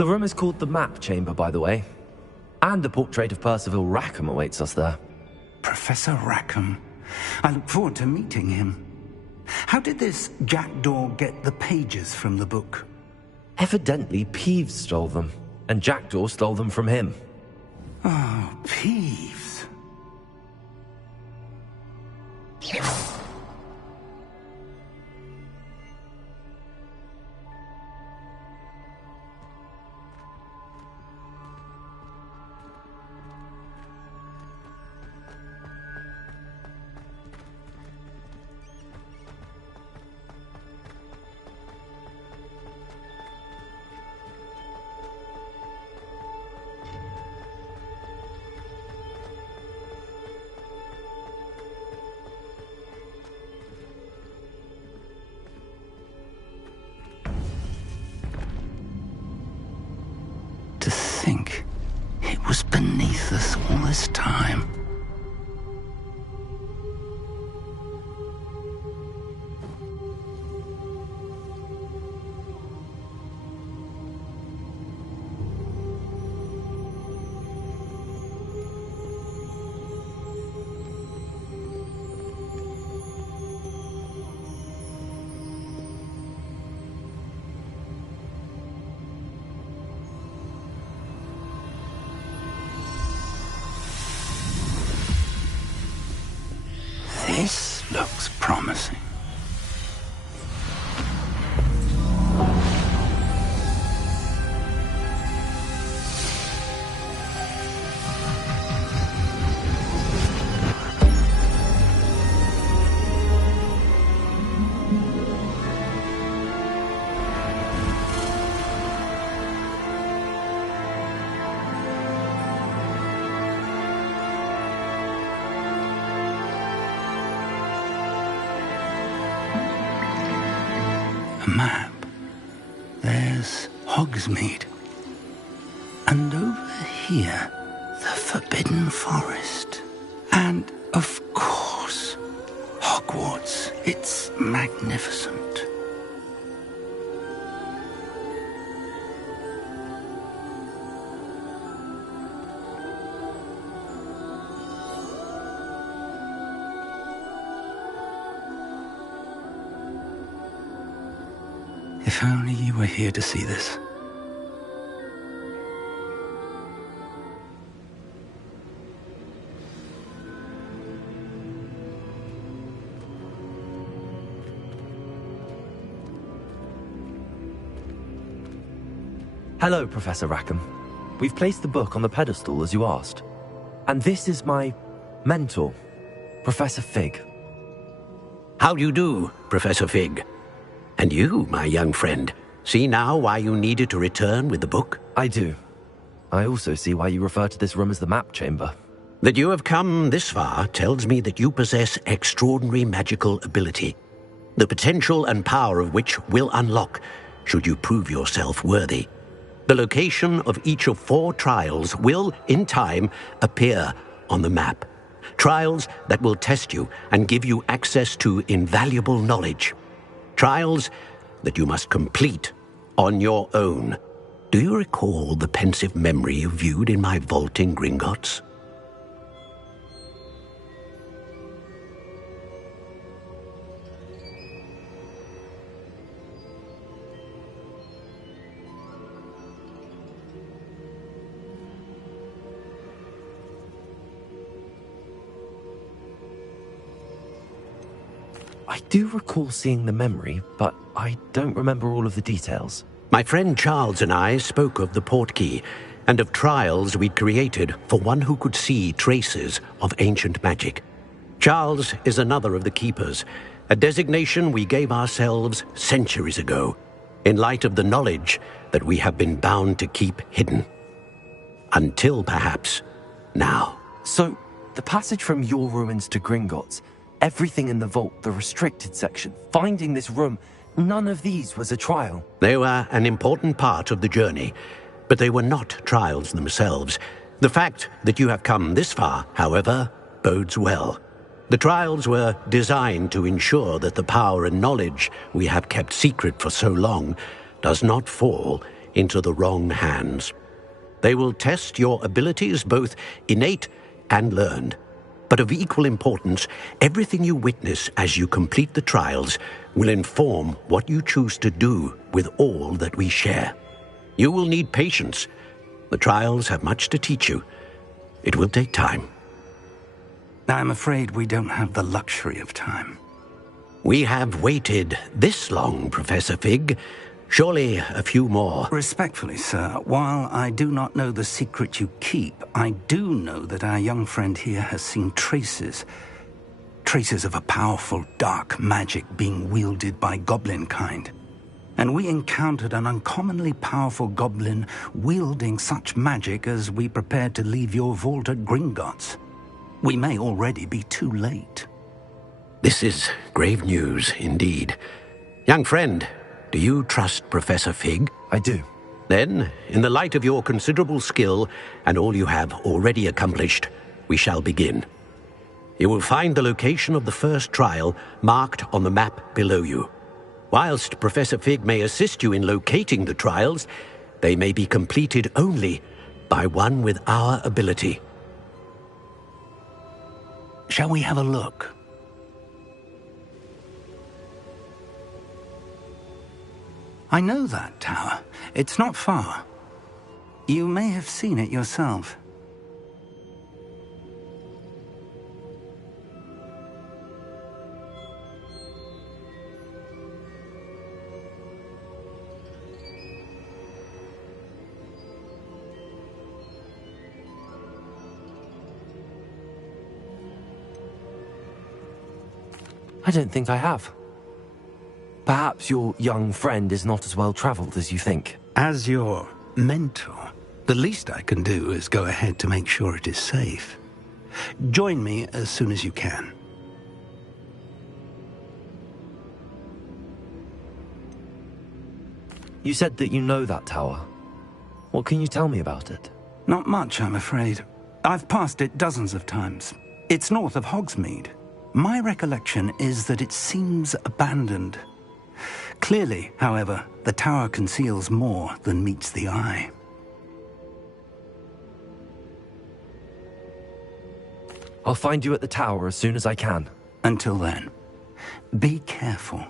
The room is called the Map Chamber, by the way. And a portrait of Percival Rackham awaits us there. Professor Rackham. I look forward to meeting him. How did this jackdaw get the pages from the book? Evidently, Peeves stole them, and Jackdaw stole them from him. Oh, Peeves. To think it was beneath us all this time. This looks promising. A map. There's Hogsmeade. And over here, the Forbidden Forest. And, of course, Hogwarts. It's magnificent. If only you were here to see this. Hello, Professor Rackham. We've placed the book on the pedestal as you asked. And this is my mentor, Professor Fig. How do you do, Professor Fig? And you, my young friend, see now why you needed to return with the book? I do. I also see why you refer to this room as the Map Chamber. That you have come this far tells me that you possess extraordinary magical ability, the potential and power of which will unlock should you prove yourself worthy. The location of each of 4 trials will, in time, appear on the map. Trials that will test you and give you access to invaluable knowledge. Trials that you must complete on your own. Do you recall the pensive memory you viewed in my vault in Gringotts? I do recall seeing the memory, but I don't remember all of the details. My friend Charles and I spoke of the portkey and of trials we'd created for one who could see traces of ancient magic. Charles is another of the keepers, a designation we gave ourselves centuries ago, in light of the knowledge that we have been bound to keep hidden. Until perhaps now. So, the passage from your ruins to Gringotts, everything in the vault, the restricted section, finding this room, none of these was a trial. They were an important part of the journey, but they were not trials themselves. The fact that you have come this far, however, bodes well. The trials were designed to ensure that the power and knowledge we have kept secret for so long does not fall into the wrong hands. They will test your abilities, both innate and learned. But of equal importance, everything you witness as you complete the trials will inform what you choose to do with all that we share. You will need patience. The trials have much to teach you. It will take time. I'm afraid we don't have the luxury of time. We have waited this long, Professor Fig. Surely a few more. Respectfully, sir, while I do not know the secret you keep, I do know that our young friend here has seen traces of a powerful dark magic being wielded by goblin kind. And we encountered an uncommonly powerful goblin wielding such magic as we prepared to leave your vault at Gringotts. We may already be too late. This is grave news indeed. Young friend, do you trust Professor Fig? I do. Then, in the light of your considerable skill and all you have already accomplished, we shall begin. You will find the location of the first trial marked on the map below you. Whilst Professor Fig may assist you in locating the trials, they may be completed only by one with our ability. Shall we have a look? I know that tower. It's not far. You may have seen it yourself. I don't think I have. Perhaps your young friend is not as well traveled as you think. As your mentor, the least I can do is go ahead to make sure it is safe. Join me as soon as you can. You said that you know that tower. What can you tell me about it? Not much, I'm afraid. I've passed it dozens of times. It's north of Hogsmeade. My recollection is that it seems abandoned. Clearly, however, the tower conceals more than meets the eye. I'll find you at the tower as soon as I can. Until then, be careful,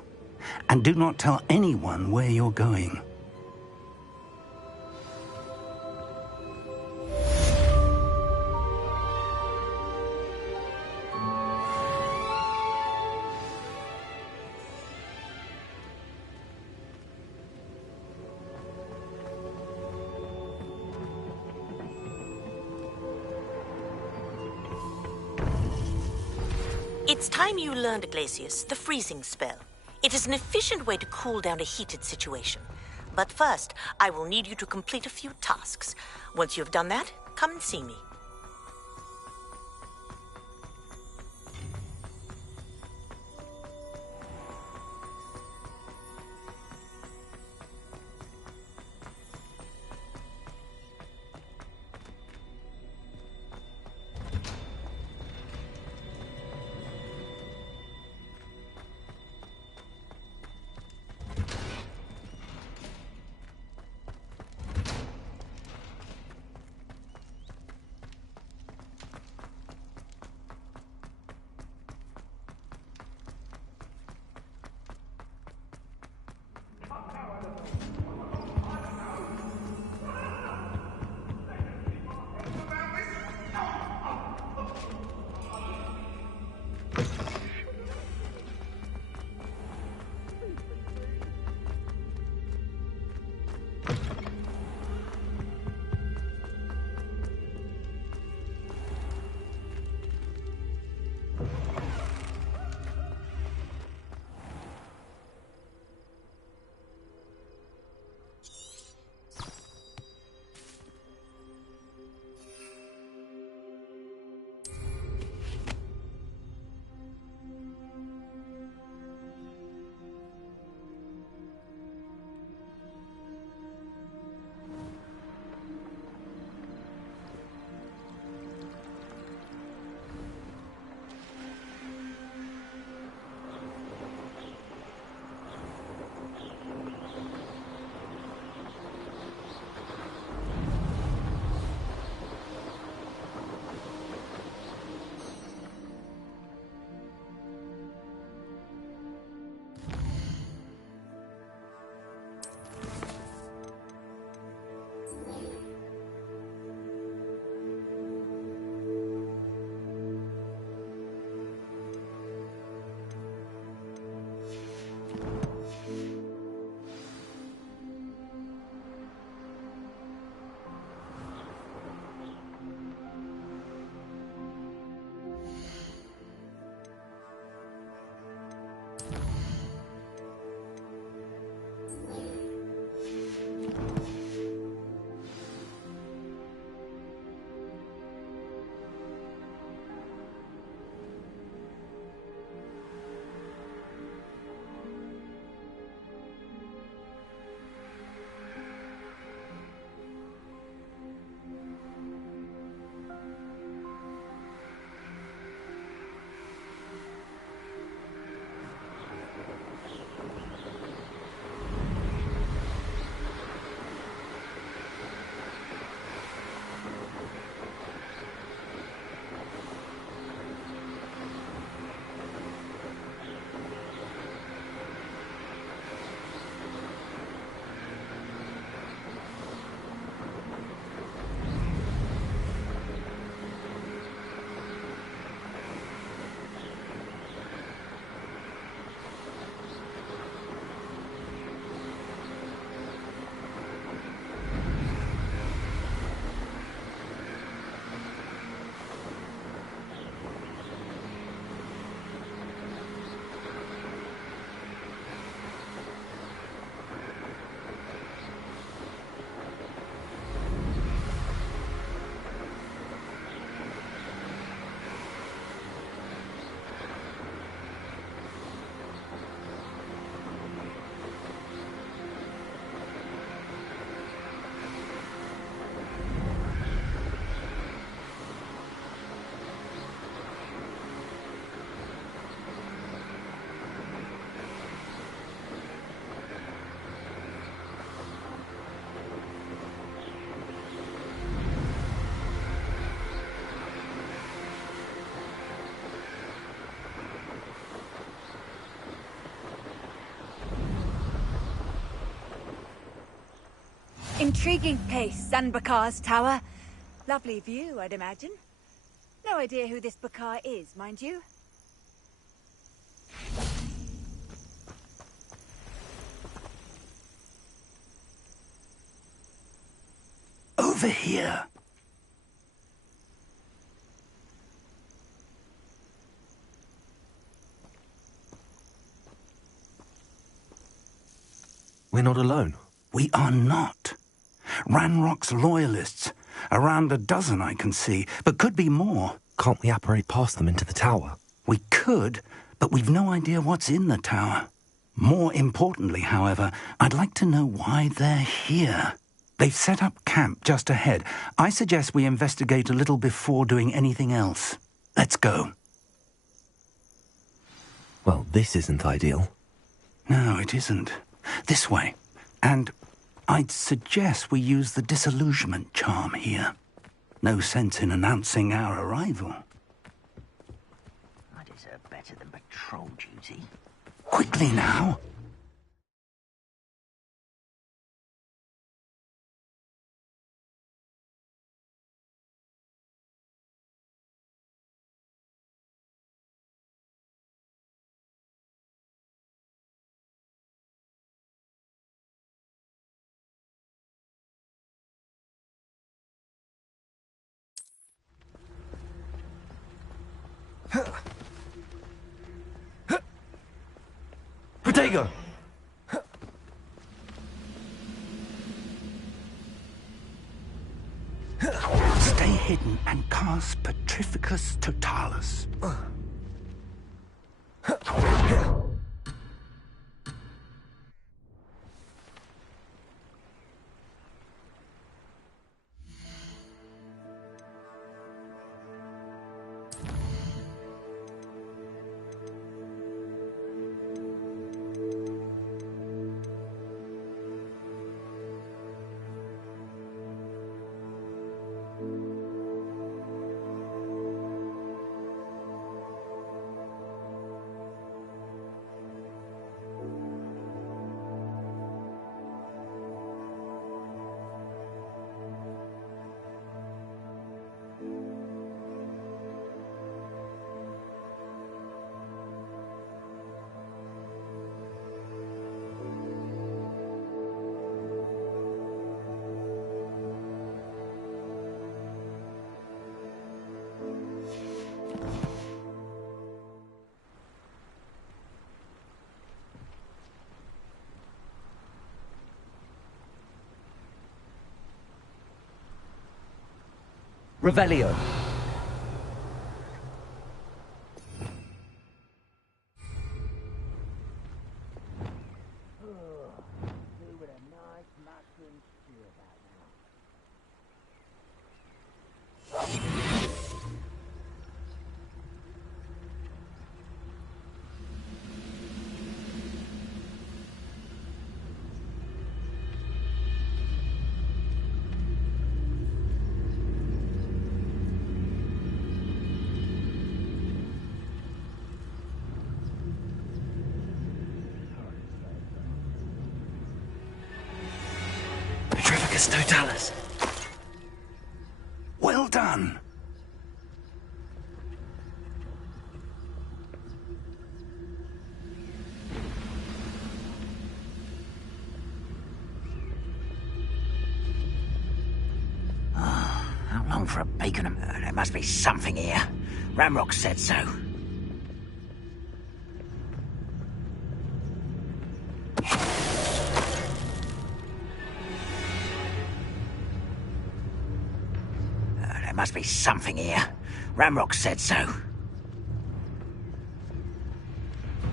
and do not tell anyone where you're going. It's time you learned, Glacius, the freezing spell. It is an efficient way to cool down a heated situation. But first, I will need you to complete a few tasks. Once you've done that, come and see me. Intriguing place, Sanbakar's tower. Lovely view, I'd imagine. No idea who this Bakar is, mind you. Over here. We're not alone. We are not. Ranrock's loyalists. Around a dozen I can see, but could be more. Can't we apparate past them into the tower? We could, but we've no idea what's in the tower. More importantly, however, I'd like to know why they're here. They've set up camp just ahead. I suggest we investigate a little before doing anything else. Let's go. Well, this isn't ideal. No, it isn't. This way. And I'd suggest we use the disillusionment charm here. No sense in announcing our arrival. I deserve better than patrol duty. Quickly now. Protego! Stay hidden and cast Petrificus Totalis. Revelio. Petrificus Totalis. Well done. How long for a bacon? There must be something here. Ramrock said so. There must be something here. Ramrock said so.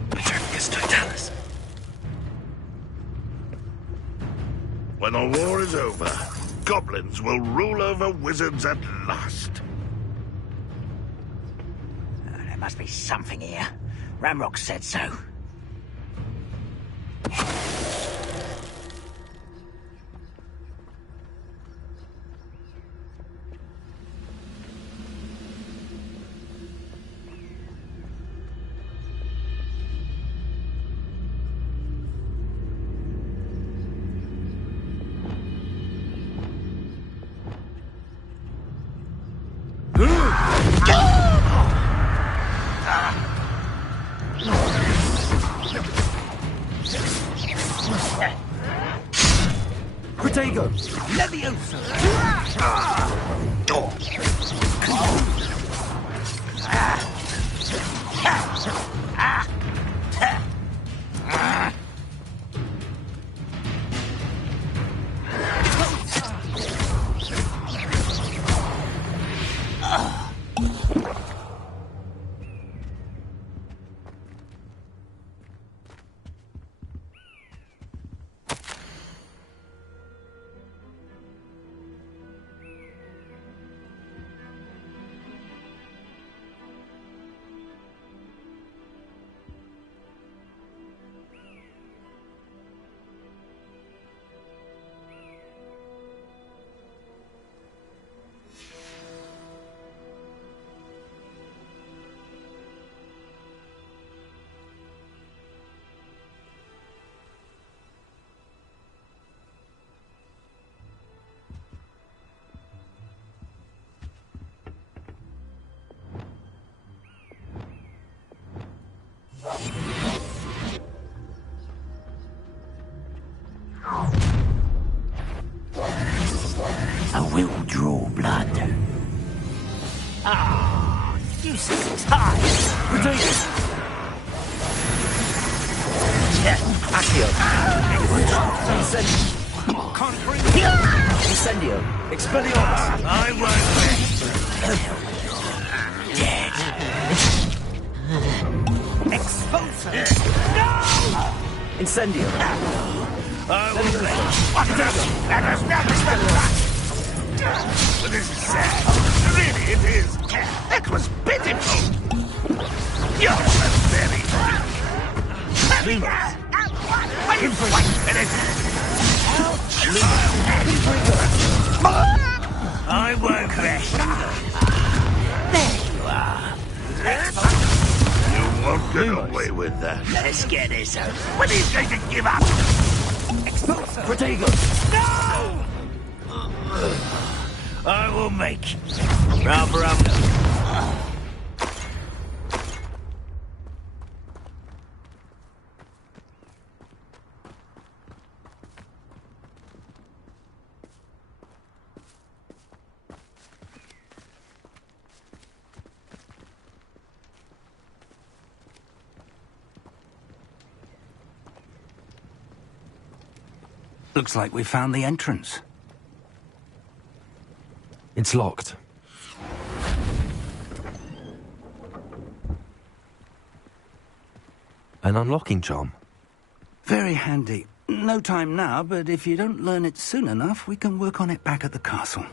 Petrificus Totalis. When the war is over, goblins will rule over wizards at last. There must be something here. Ramrock said so. Protego! Leviosa! I will draw blood. Ah, useless time. Accio! Incendio! Expelliarmus! I won't rest. Dead. Expulsor! No! Incendio! I will rest. What the? That has nothing. This is sad. Really, it is. That was pitiful. You're pathetic. Lumos. Are you quite finished? I won't rest. There you are. You won't get away with that. Let's get this over. When are you going to give up? Expulsor. Protego! No! I will make. Rather Looks like we found the entrance. It's locked. An unlocking charm. Very handy. No time now, but if you don't learn it soon enough, we can work on it back at the castle.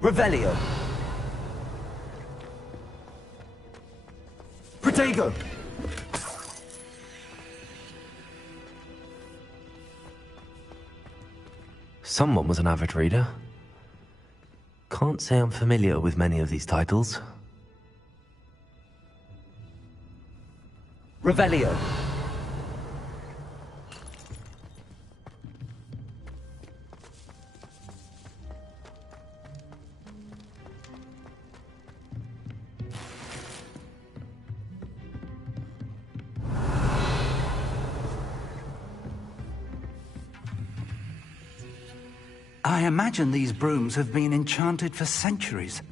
Revelio! Protego! Someone was an avid reader. Can't say I'm familiar with many of these titles. Revelio! I imagine these brooms have been enchanted for centuries.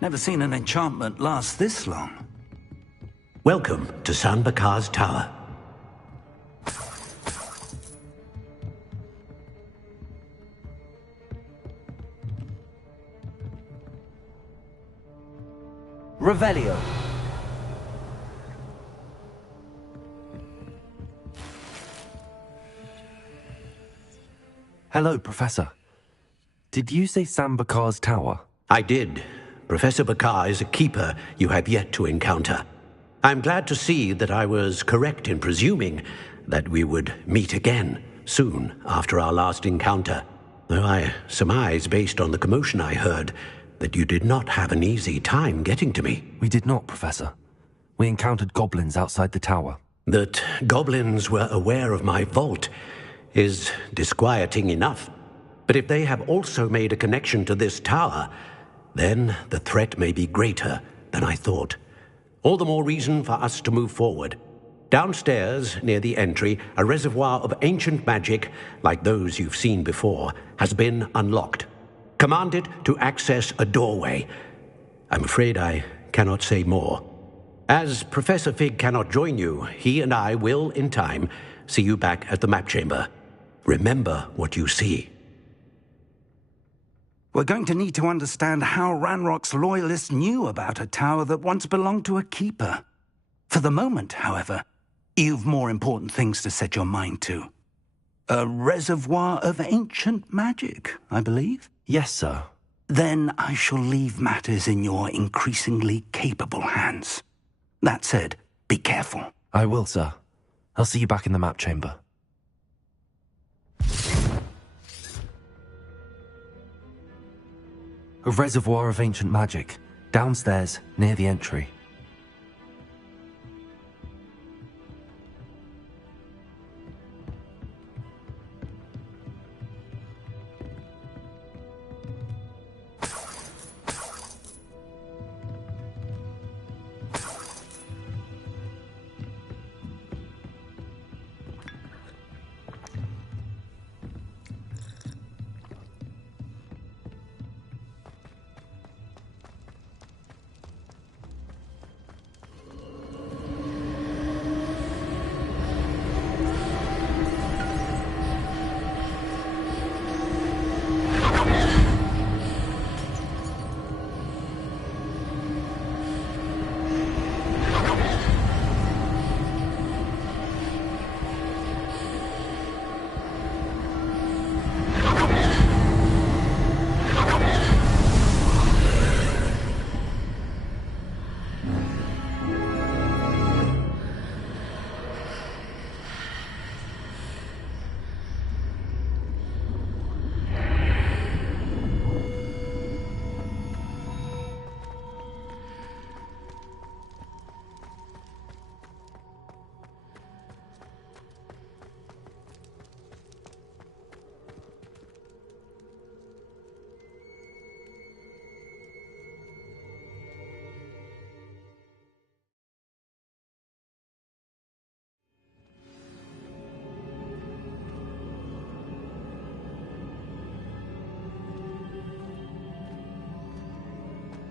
Never seen an enchantment last this long. Welcome to San Bakar's Tower. Revelio! Hello, Professor. Did you say San Bakar's Tower? I did. Professor Bakar is a keeper you have yet to encounter. I'm glad to see that I was correct in presuming that we would meet again soon after our last encounter, though I surmise, based on the commotion I heard, that you did not have an easy time getting to me. We did not, Professor. We encountered goblins outside the tower. That goblins were aware of my vault is disquieting enough. But if they have also made a connection to this tower, then the threat may be greater than I thought. All the more reason for us to move forward. Downstairs, near the entry, a reservoir of ancient magic, like those you've seen before, has been unlocked. Command it to access a doorway. I'm afraid I cannot say more. As Professor Fig cannot join you, he and I will, in time, see you back at the map chamber. Remember what you see. We're going to need to understand how Ranrock's loyalists knew about a tower that once belonged to a keeper. For the moment, however, you've more important things to set your mind to. A reservoir of ancient magic, I believe? Yes, sir. Then I shall leave matters in your increasingly capable hands. That said, be careful. I will, sir. I'll see you back in the map chamber. A reservoir of ancient magic, downstairs, near the entry.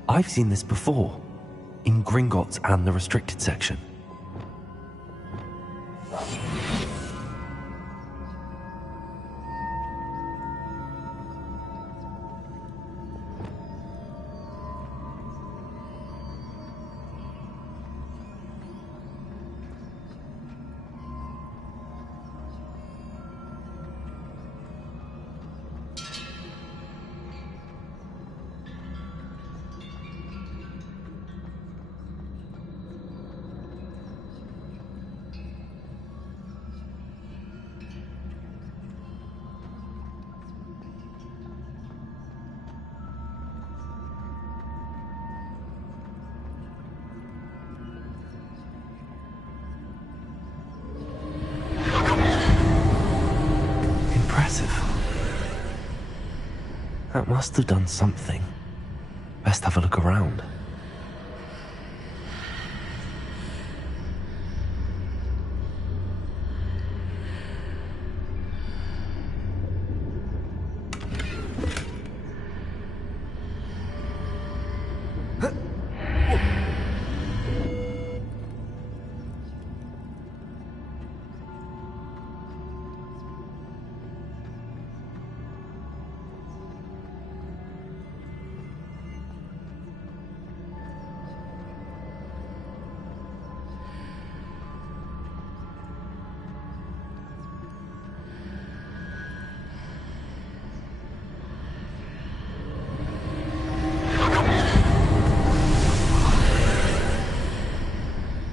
I've seen this before, in Gringotts and the restricted section. That must have done something. Best have a look around.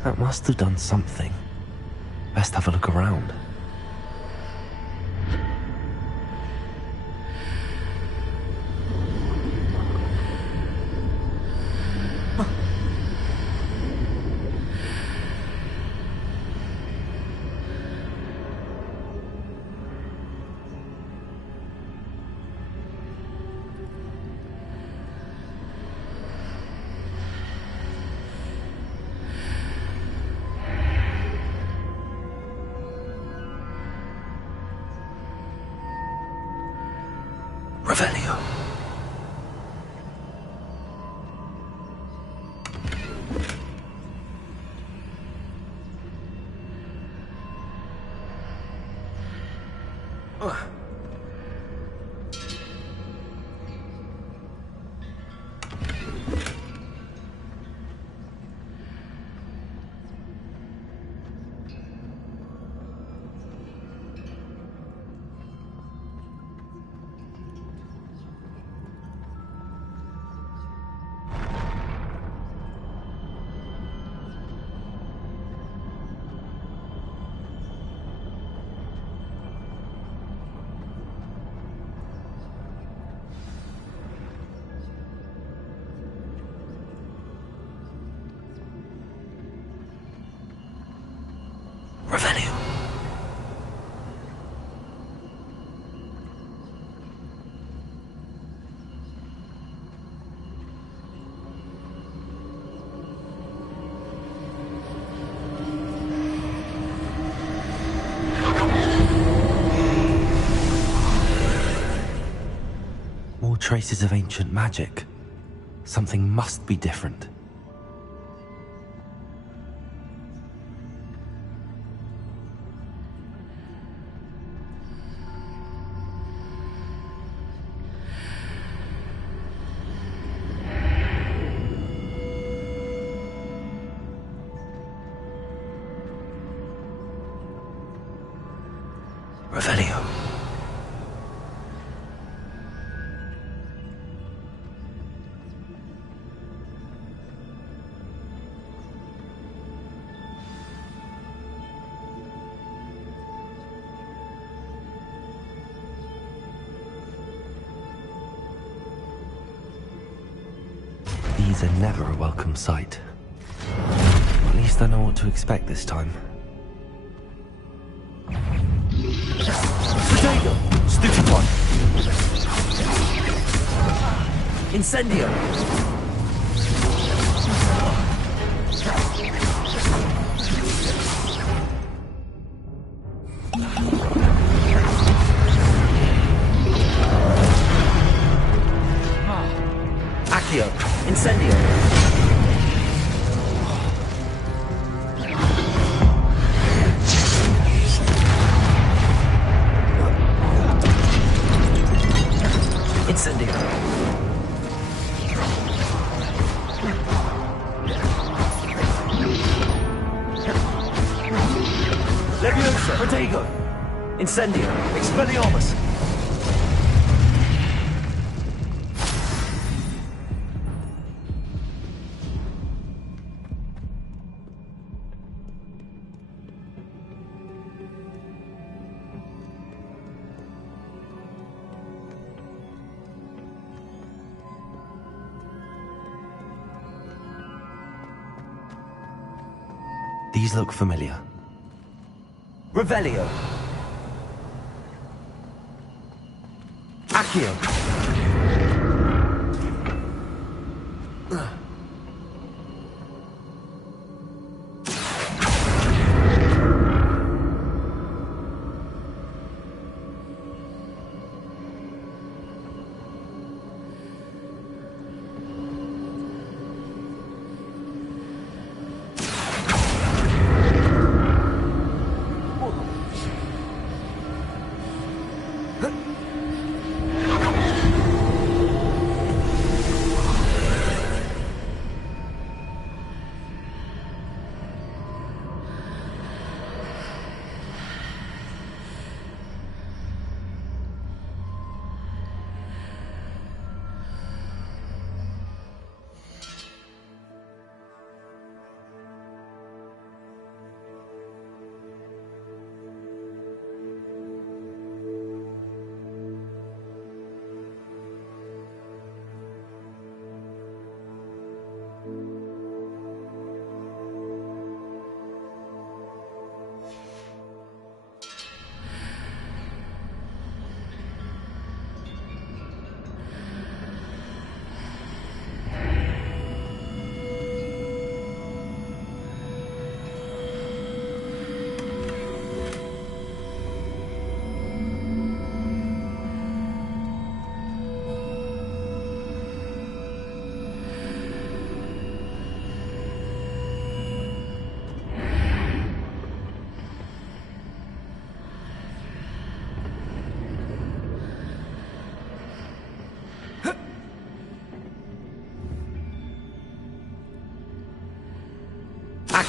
That must have done something. Best have a look around. Revelio. Revelio. More traces of ancient magic. Something must be different. Revelio. These are never a welcome sight. At least I know what to expect this time. Potato! Stupid one! Incendio! Accio! Incendio! Incendio! Leviosa! Protego! Incendio! Expelliarmus! These look familiar. Revelio! Accio!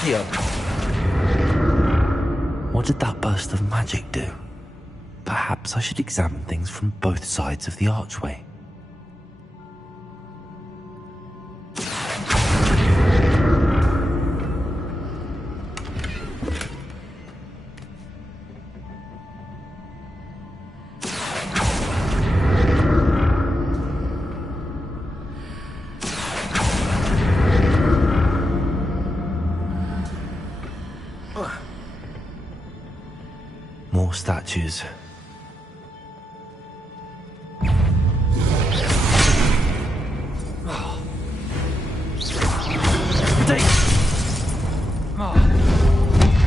Accio! What did that burst of magic do? Perhaps I should examine things from both sides of the archway. More statues.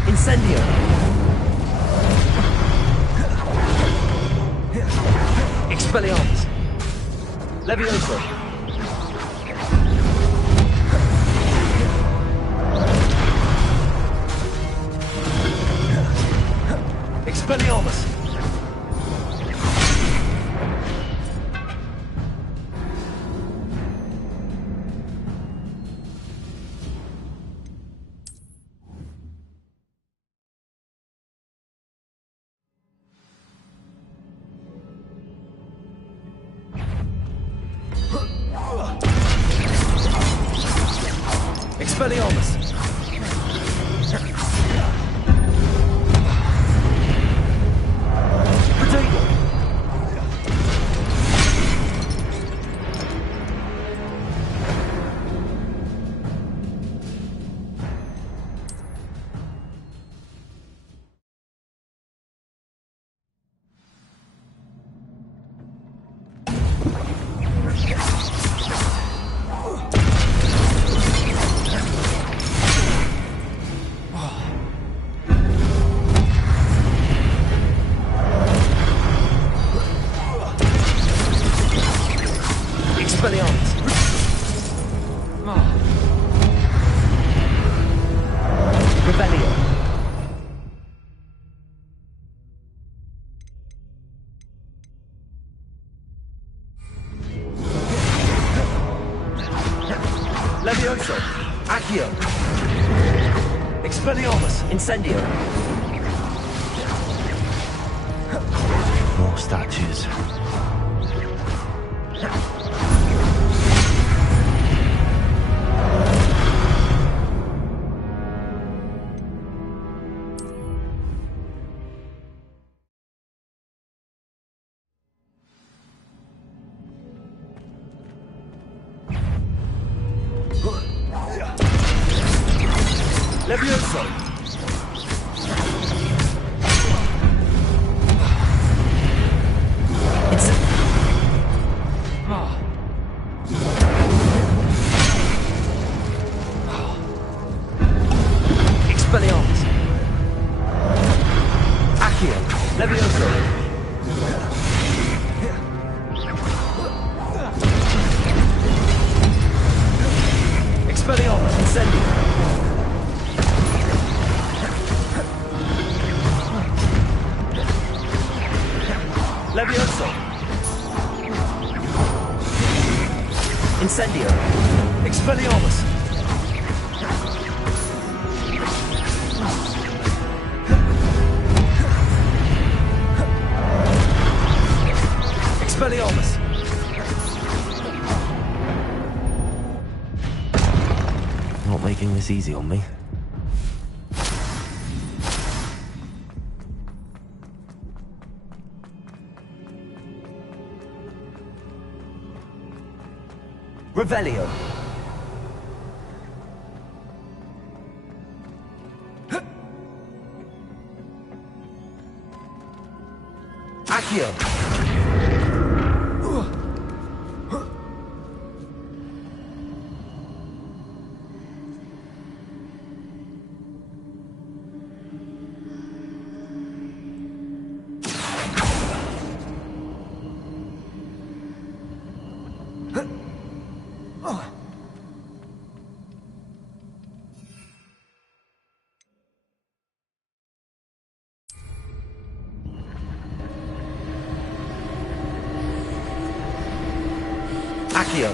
Incendio! Expelliarmus! Levioso! Expelliarmus! Expelliarmus! Levioso! Accio! Expelliarmus! Incendio! More statues. Levioso! Expelliarmus! Accio! Levioso! Expelliarmus! Incendio! Levioso! Incendio! Expelliarmus! Expelliarmus! Not making this easy on me. Revelio. Accio. Accio.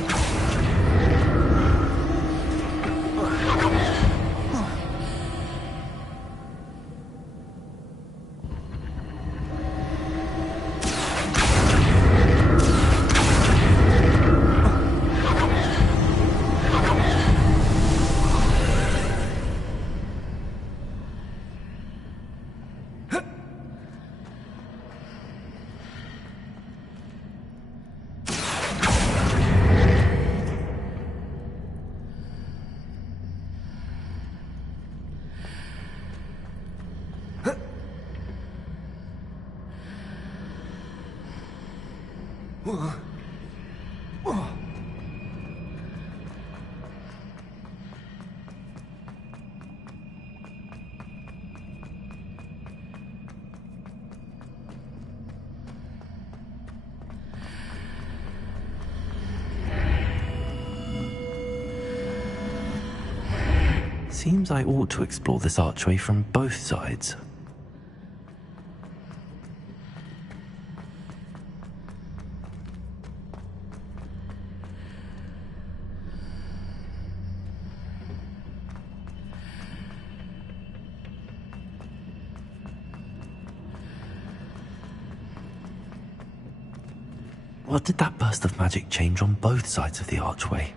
Seems I ought to explore this archway from both sides. What did that burst of magic change on both sides of the archway?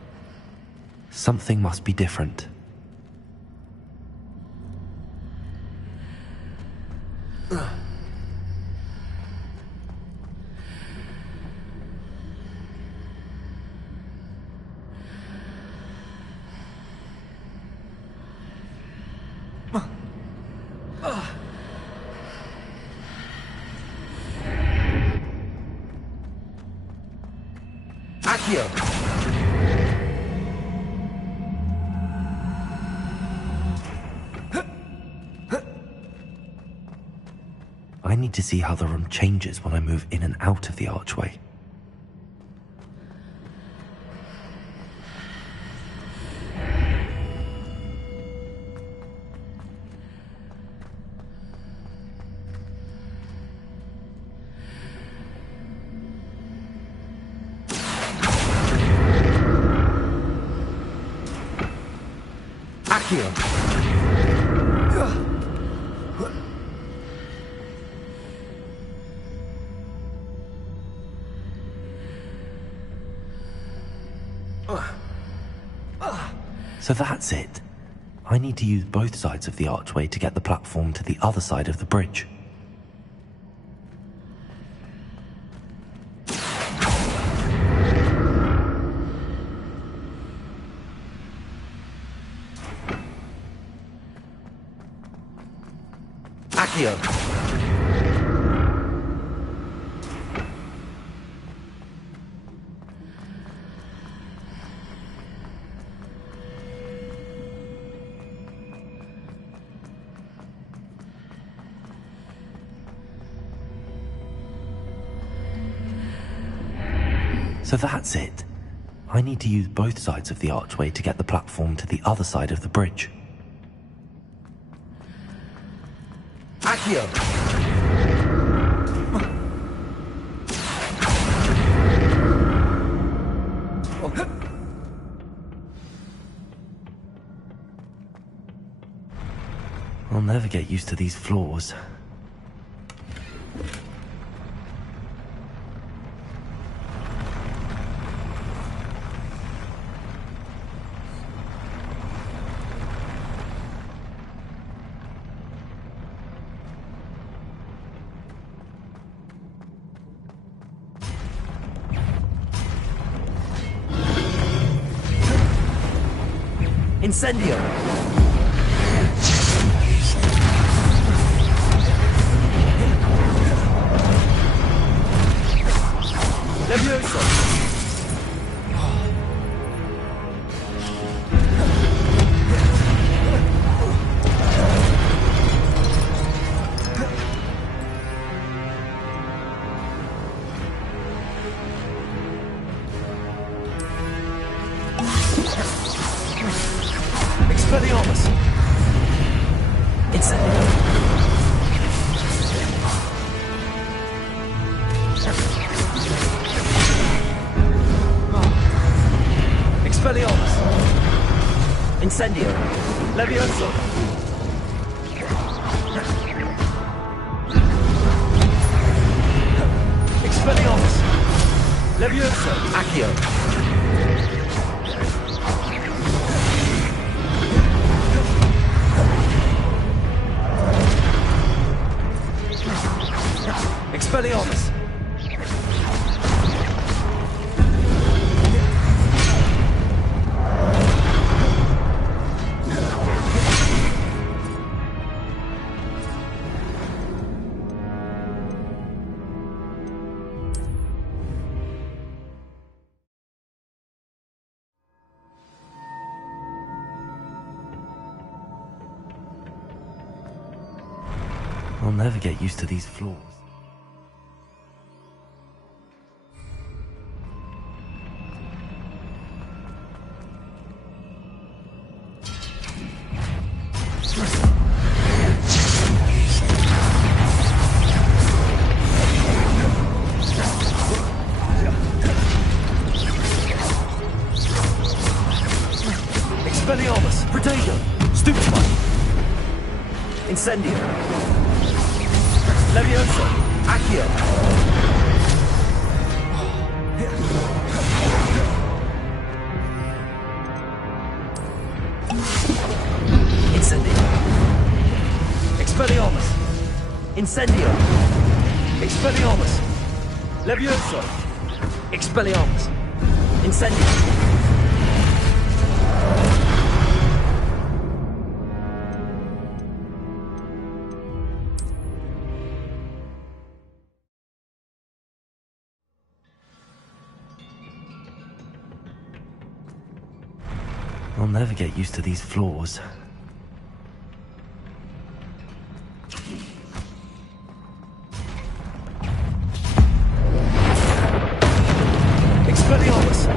Something must be different. I need to see how the room changes when I move in and out of the archway. So that's it. I need to use both sides of the archway to get the platform to the other side of the bridge. So that's it. I need to use both sides of the archway to get the platform to the other side of the bridge. I'll never get used to these floors. Incendio! Levioso! Expelliarmus! Incendio! Expelliarmus! Incendio! Levioso! Expelliarmus! Levioso! Accio! Expelliarmus! never get used to these floors. Expelliarmus! Protego! Stupefy! Incendio! Levioso! Accio! Incendio! Expelliarmus! Incendio! Expelliarmus! Levioso! Expelliarmus! Incendio! I'll never get used to these floors. Expelliarmus!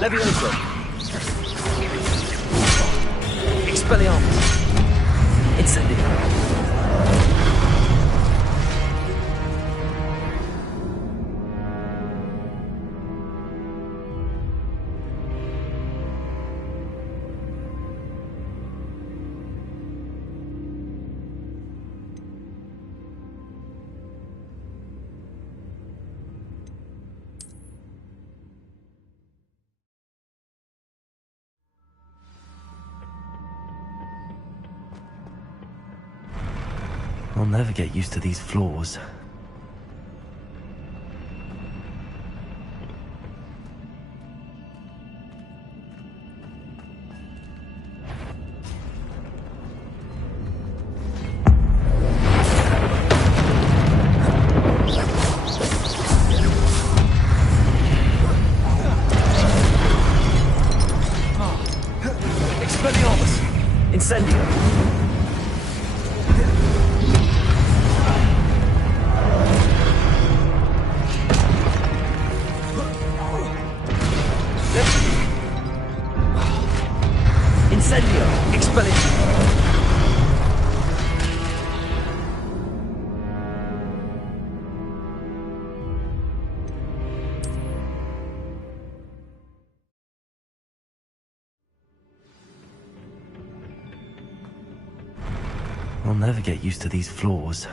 Levioso! Expelliarmus! Incendio! I'll never get used to these floors. Expelliarmus! Incendio! Incendio! Expelliarmus! I'll never get used to these floors.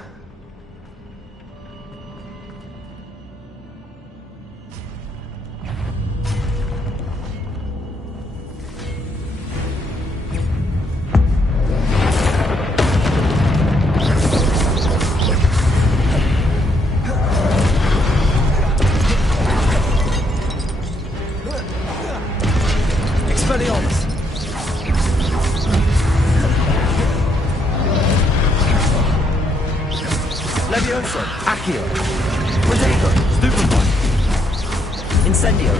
Expelliarmus! Levioso! Accio! Protego! Stupefy! Incendio!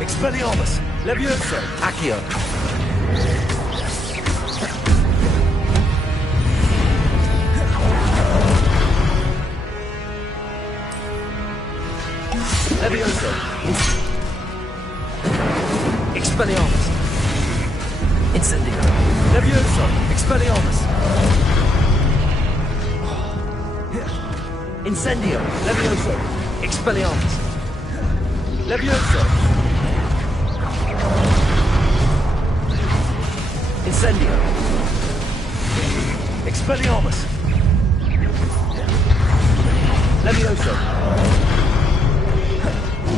Expelliarmus! Levioso! Accio! Levioso! Expelliarmus! Incendio! Levioso! Expelliarmus! Incendio! Levioso! Expelliarmus! Levioso! Incendio! Expelliarmus! Levioso!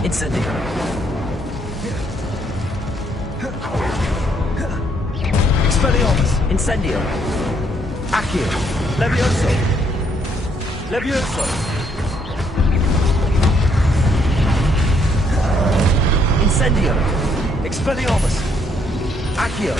Incendio! Expelliarmus! Incendio! Accio! Levioso! Levioso! Incendio! Expelliarmus! Accio!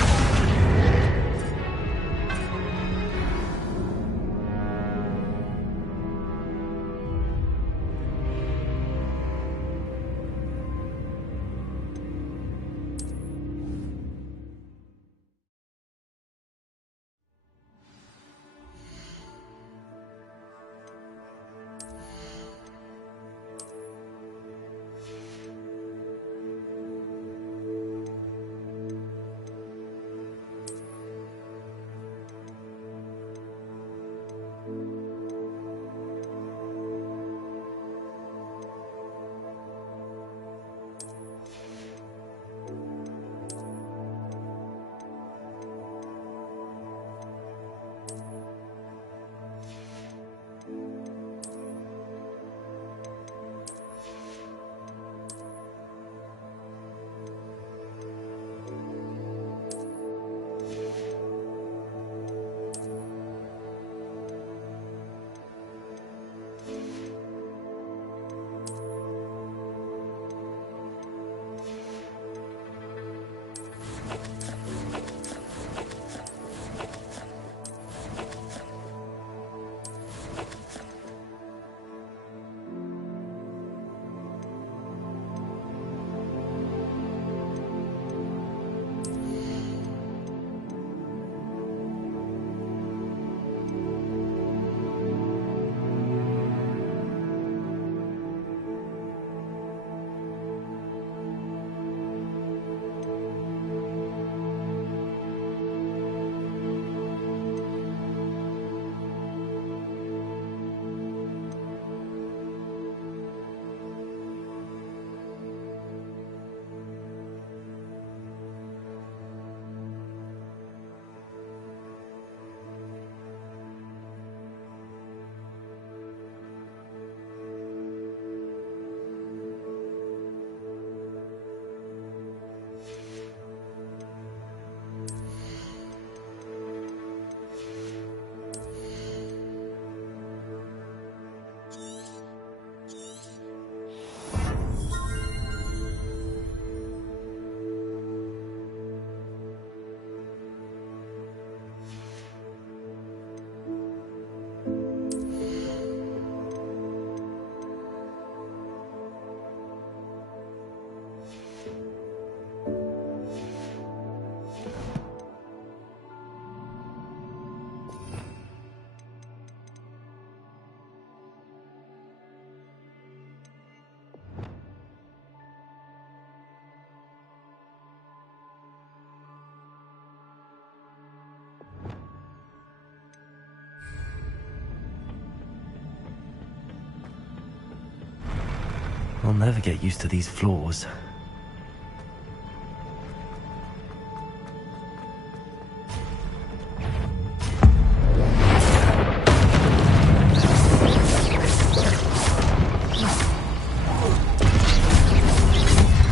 never get used to these floors.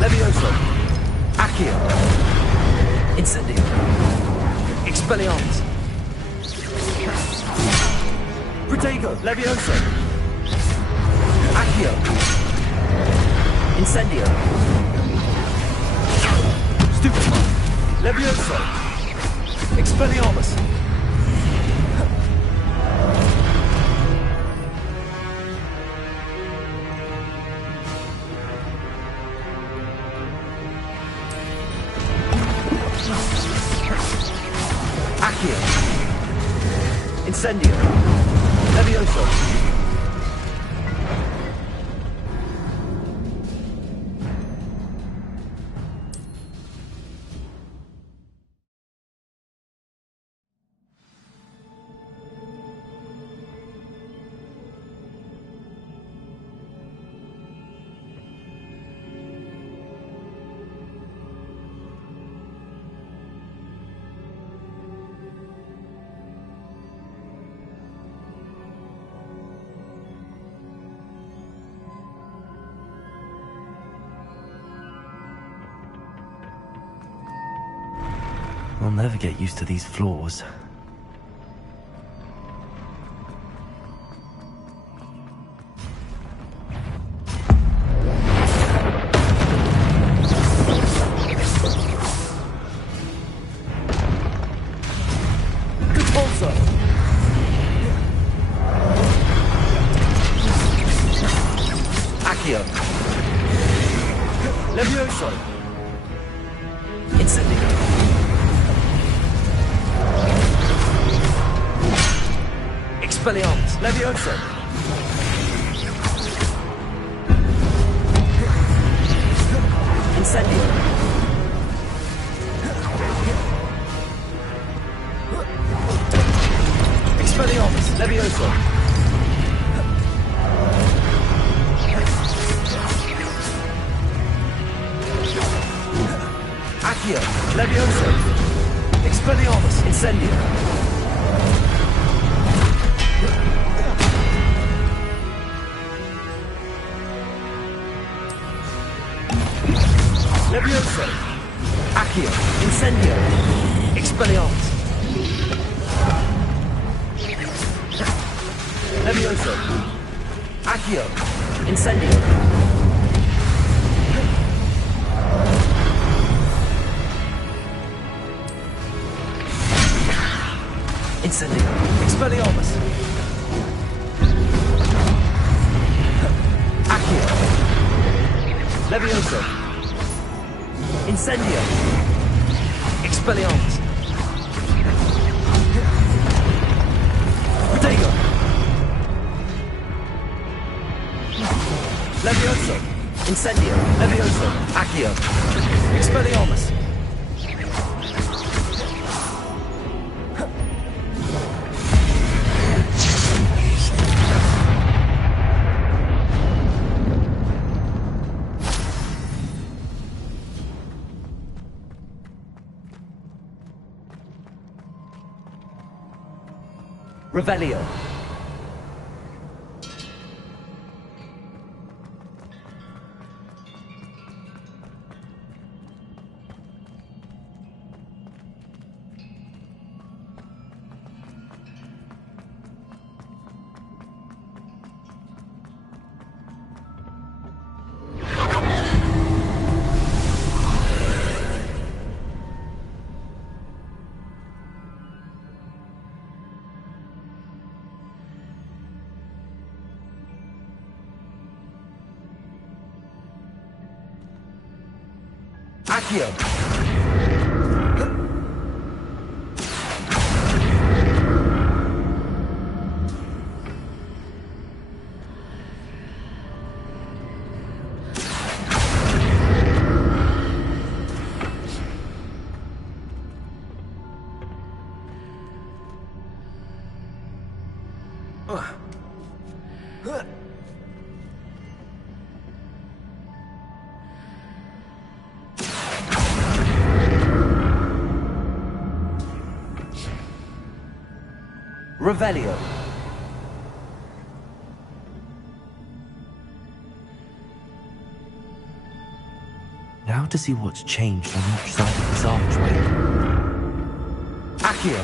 Levioso! Accio! Incendio! Expelliarmus! Protego! Levioso! Accio! Incendio! Stupefy! Levioso! Expelliarmus! Accio! Incendio! Levioso! I'll never get used to these floors. Accio! Levioso! Incendio! Expelliarmus! Levioso! Incendio! Expelliarmus! Levioso! Accio! Levioso! Expelliarmus! Incendio! Levioso! Accio! Incendio! Expelliarmus! Levioso! Accio! Incendio! Incendio! Expelliarmus! Accio! Levioso! Incendio! Expelliarmus! Protego! Levioso! Incendio! Levioso! Accio! Expelliarmus! Revelio. Accio! Revelio. Now to see what's changed on each side of this archway. Accio.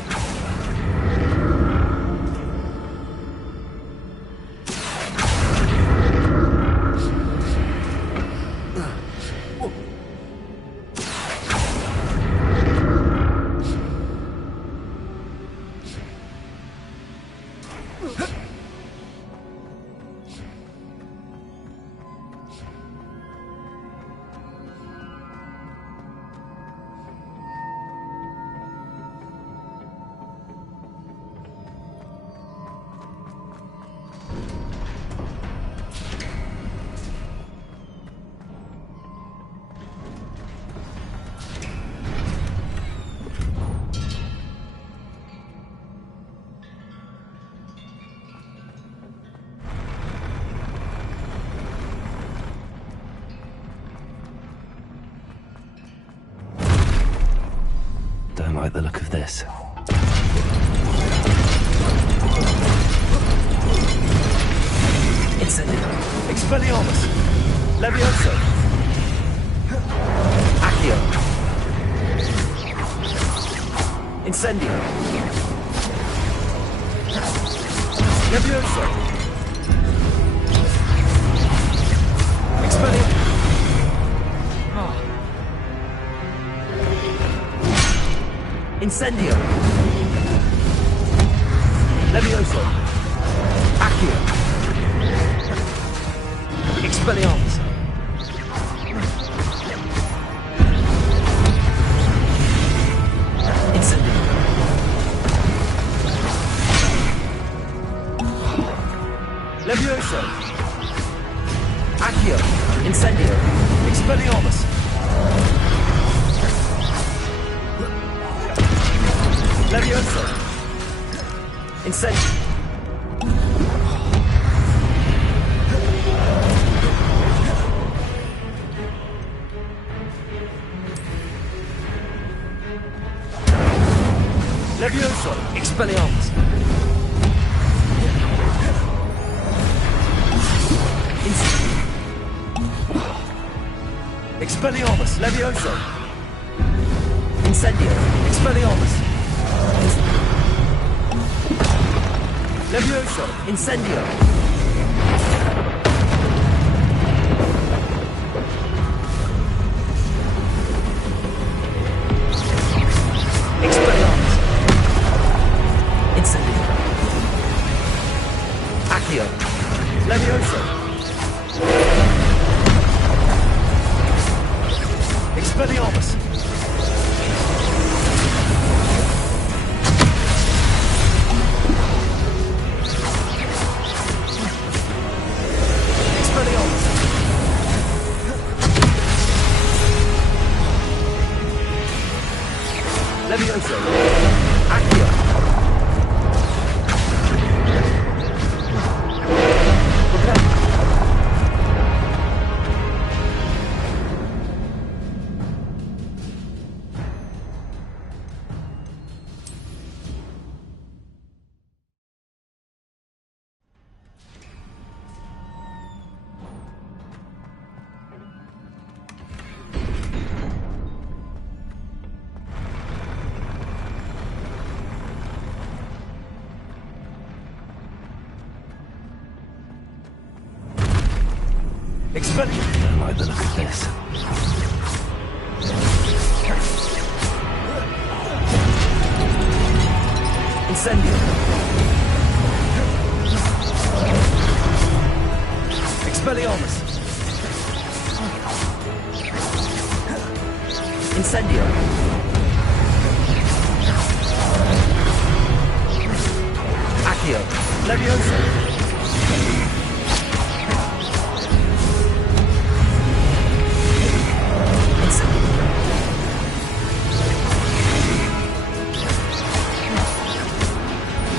Don't like the look of this. Incendio. Expelliarmus. Levioso. Accio. Incendio. Levioso. Expelliarmus. Incendio. Levioso. Accio. Expelliarmus. Incendio. Levioso. Accio. Incendio. Expelliarmus. Levioso. Incendio. Levioso. Expelliarmus. Expelliarmus. Levioso. Incendio. Expelliarmus. Levioso. Incendio. Expelliarmus. Incendio. Accio. Levioso. Expelliarmus. Levioso. Accio. Expelliarmus. I like the look of this. Incendio. Expelliarmus. Incendio. Accio. Levioso.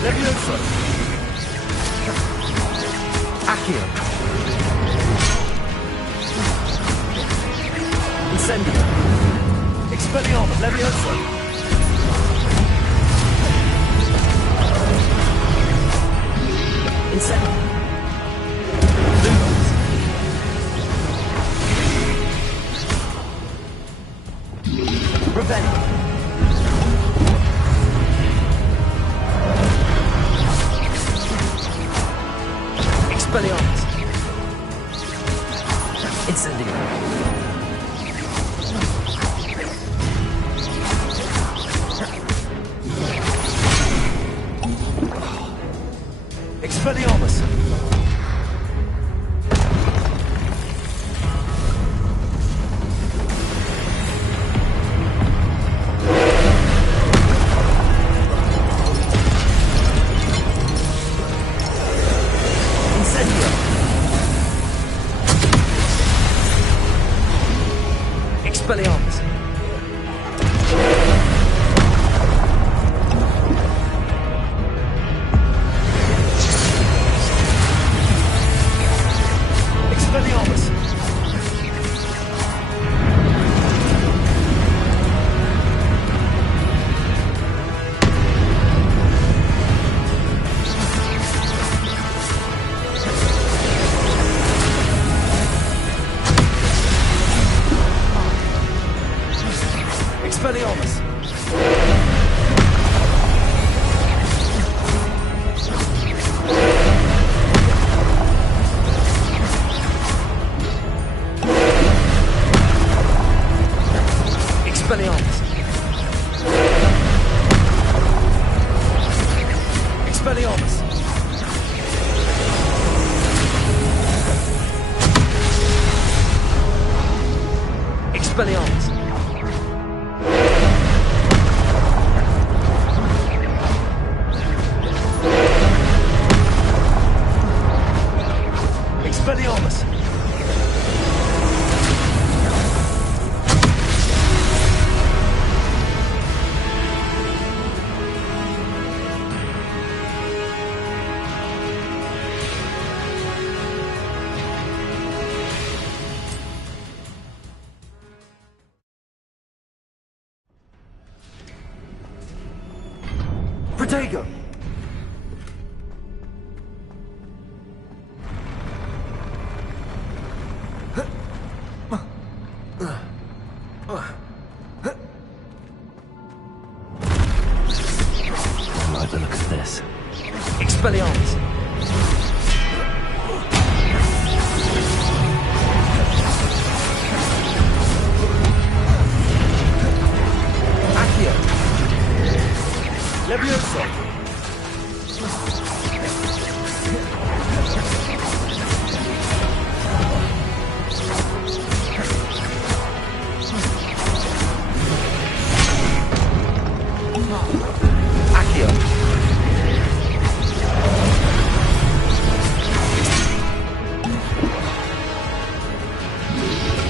Levioso. Accio. Incendio. Expelliarmus. Levioso. Incendio. Lumos. Revelio. Expelliarmus. Incendio. Expelliarmus. Incendio. Expelliarmus. Expelliarmus. Expelliarmus. Expelliarmus. Expelliarmus. Expelliarmus. Expelliarmus. Protego. I like the look of this. Expelliarmus. Accio. Levioso. Accio.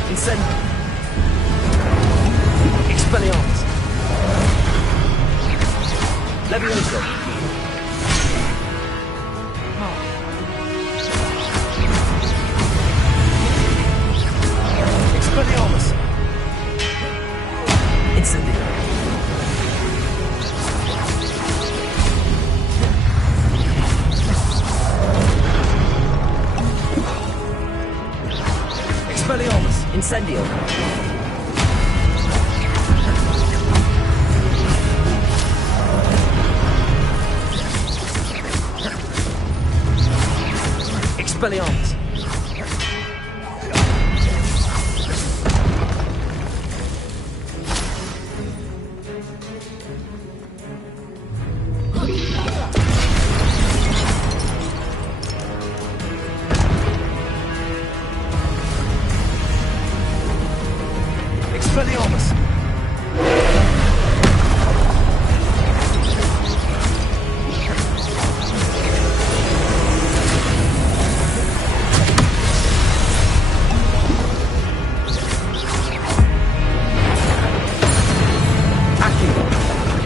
Incendio. Expelliarmus. Levioso. Expelliarmus. Incendio. Expelliarmus. Incendio. Expelliarmus.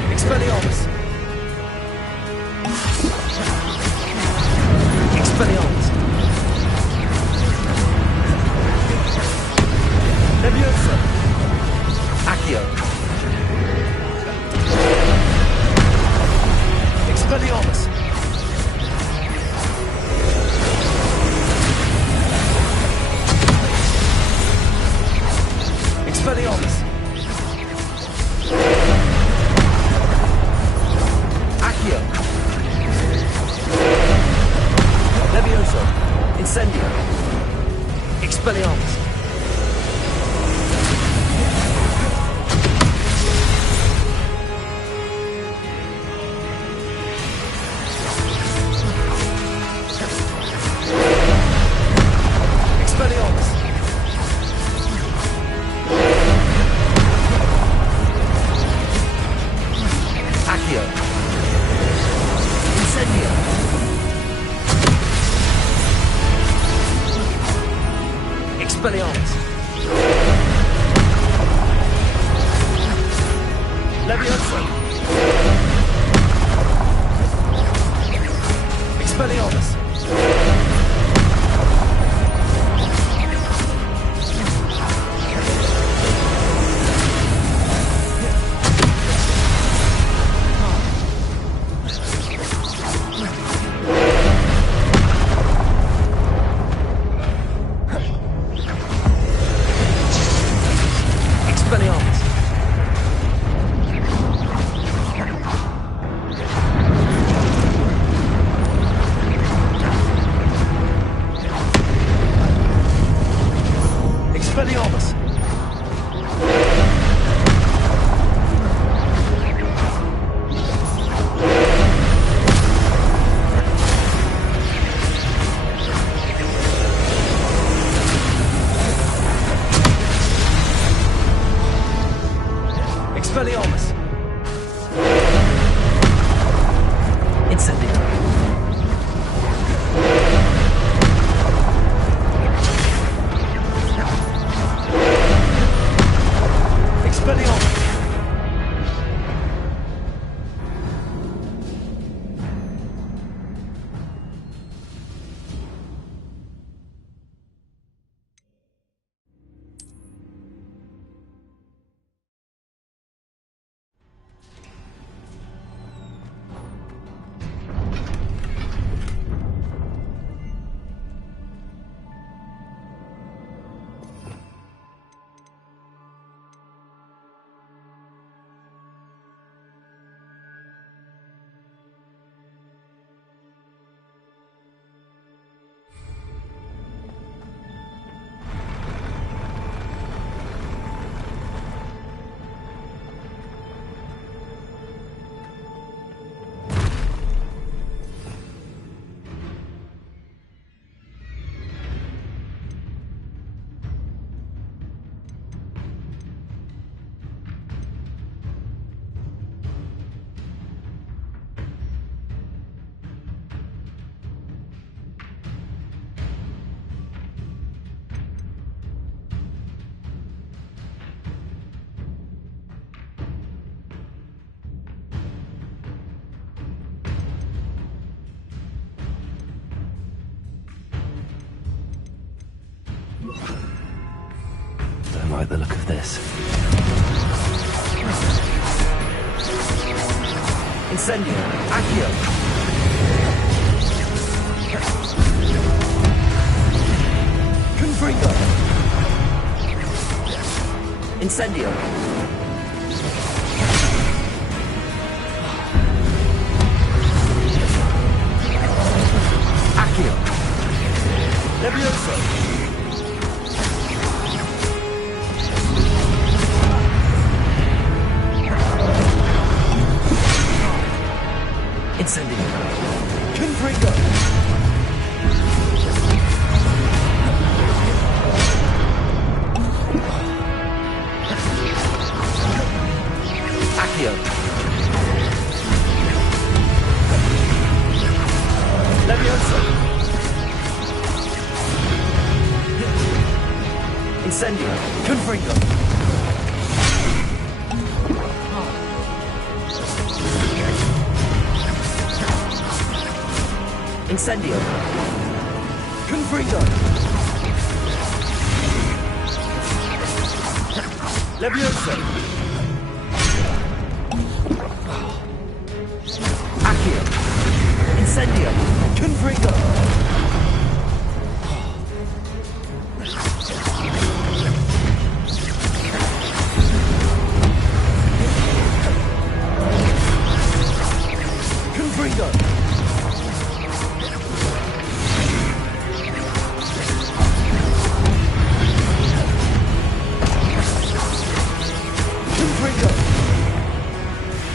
Expelliarmus. Expelliarmus. Leviosa. Accio. Expelliarmus. Expelliarmus! Incendio! Expelliarmus! Don't like the look of this. Incendio! Accio! Confringo! Incendio! Accio! Levioso! Incendio! Confringo! Accio! Levioso! Incendio! Confringo! Incendio! Confringo! Levioso! Accio! Incendio! Confringo! Confringo!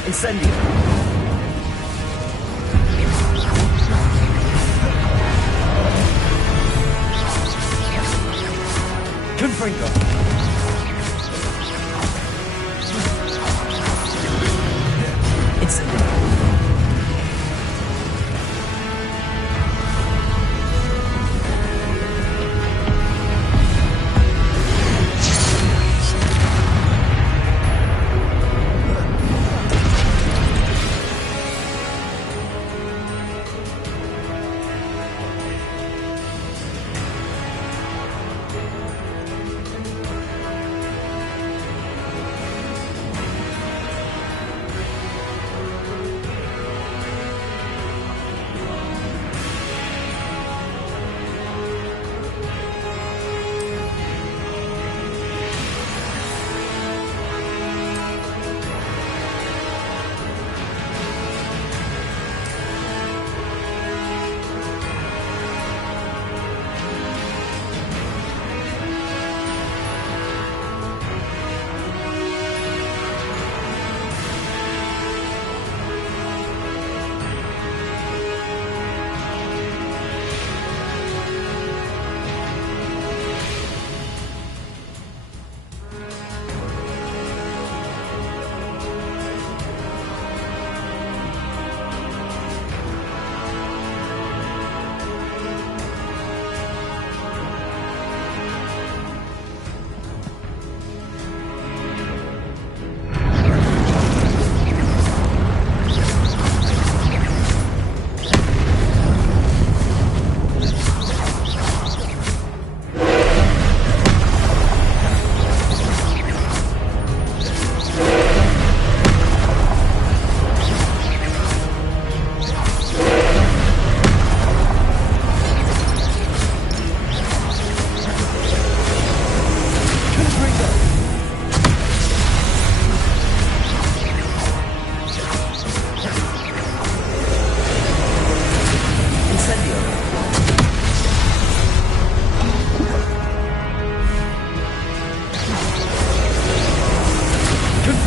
Incendio! Confringo! Incendio!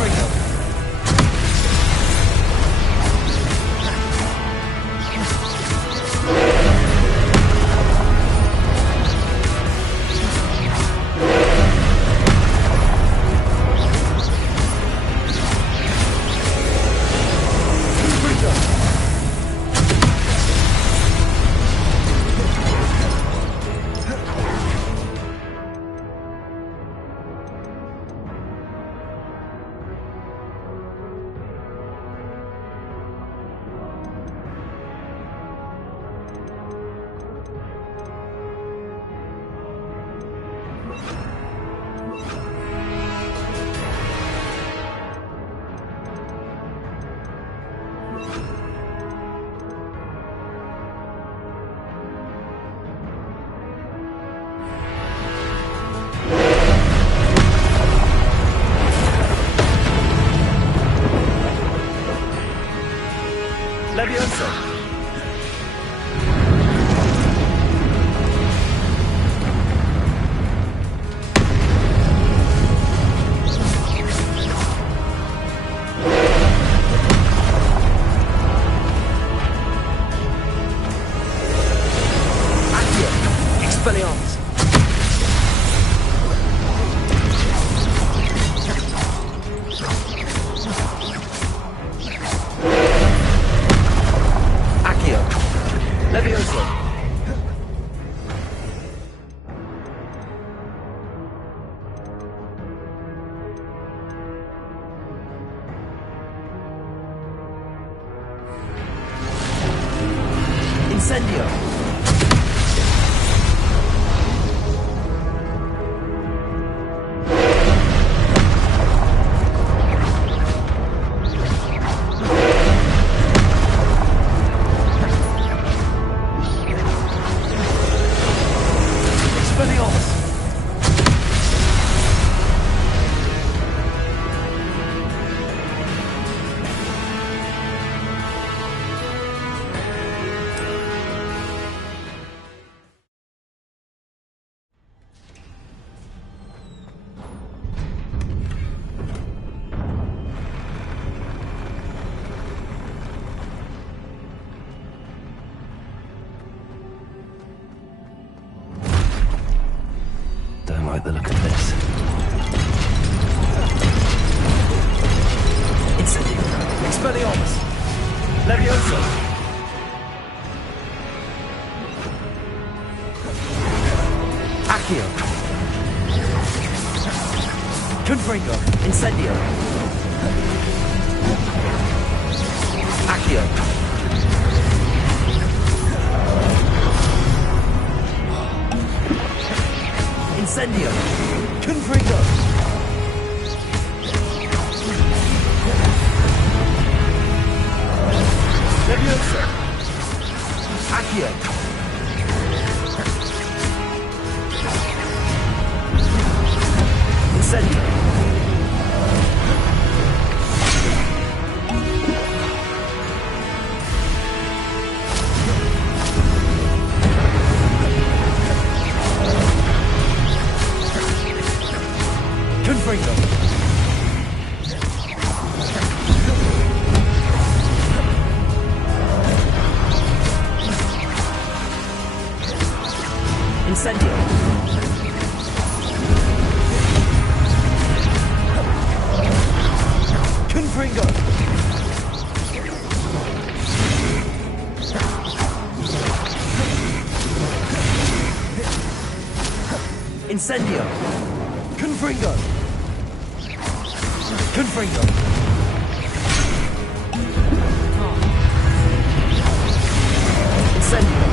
Confringo! Levioso! Accio! Expelliarmus! Levioso! Incendio! Don't like the look of this. Incendio! Expelliarmus! Levioso! Accio! Confringo! Incendio! Accio! Incendio! Confringo! Levioso! Accio! Incendio! Confringo! Incendio! Confringo! Incendio! Confringo! Confringo! Incendio!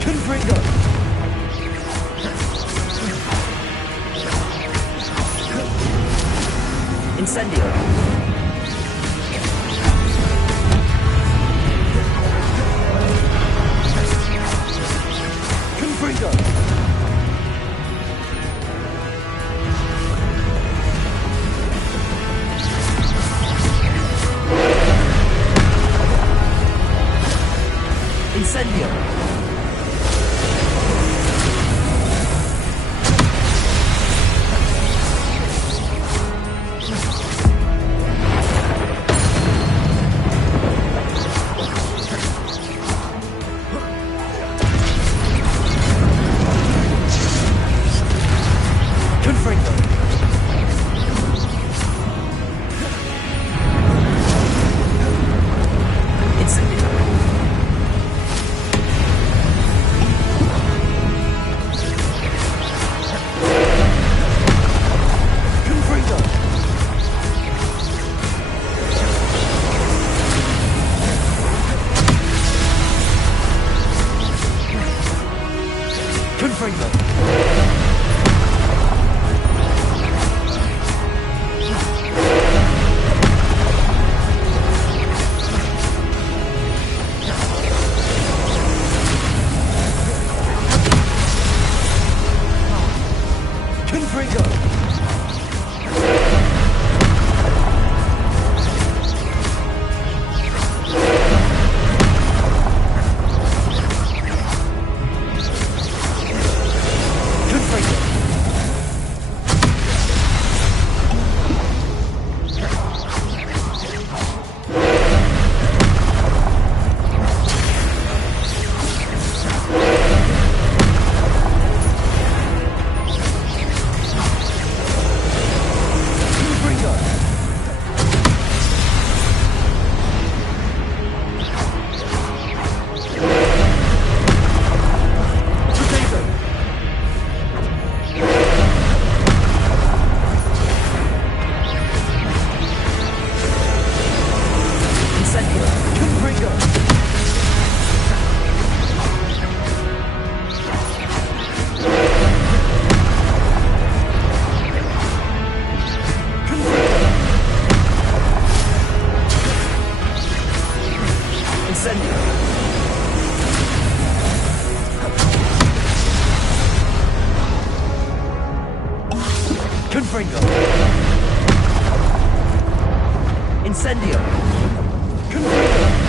Confringo! Incendio! Confringo! Incendio! Confringo. Confringo. Incendio. Confringo.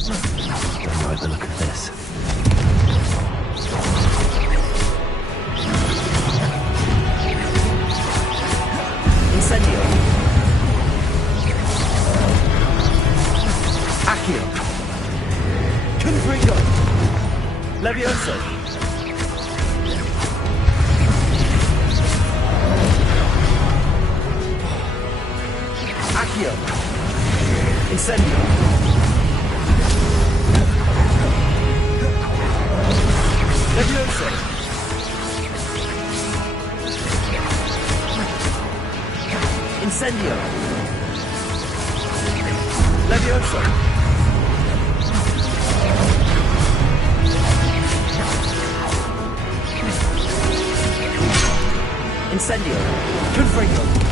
Don't like the look of this. Incendio. Accio. Confringo. Levioso. Accio. Incendio. Levioso. Incendio. Levioso. Incendio. Confringo.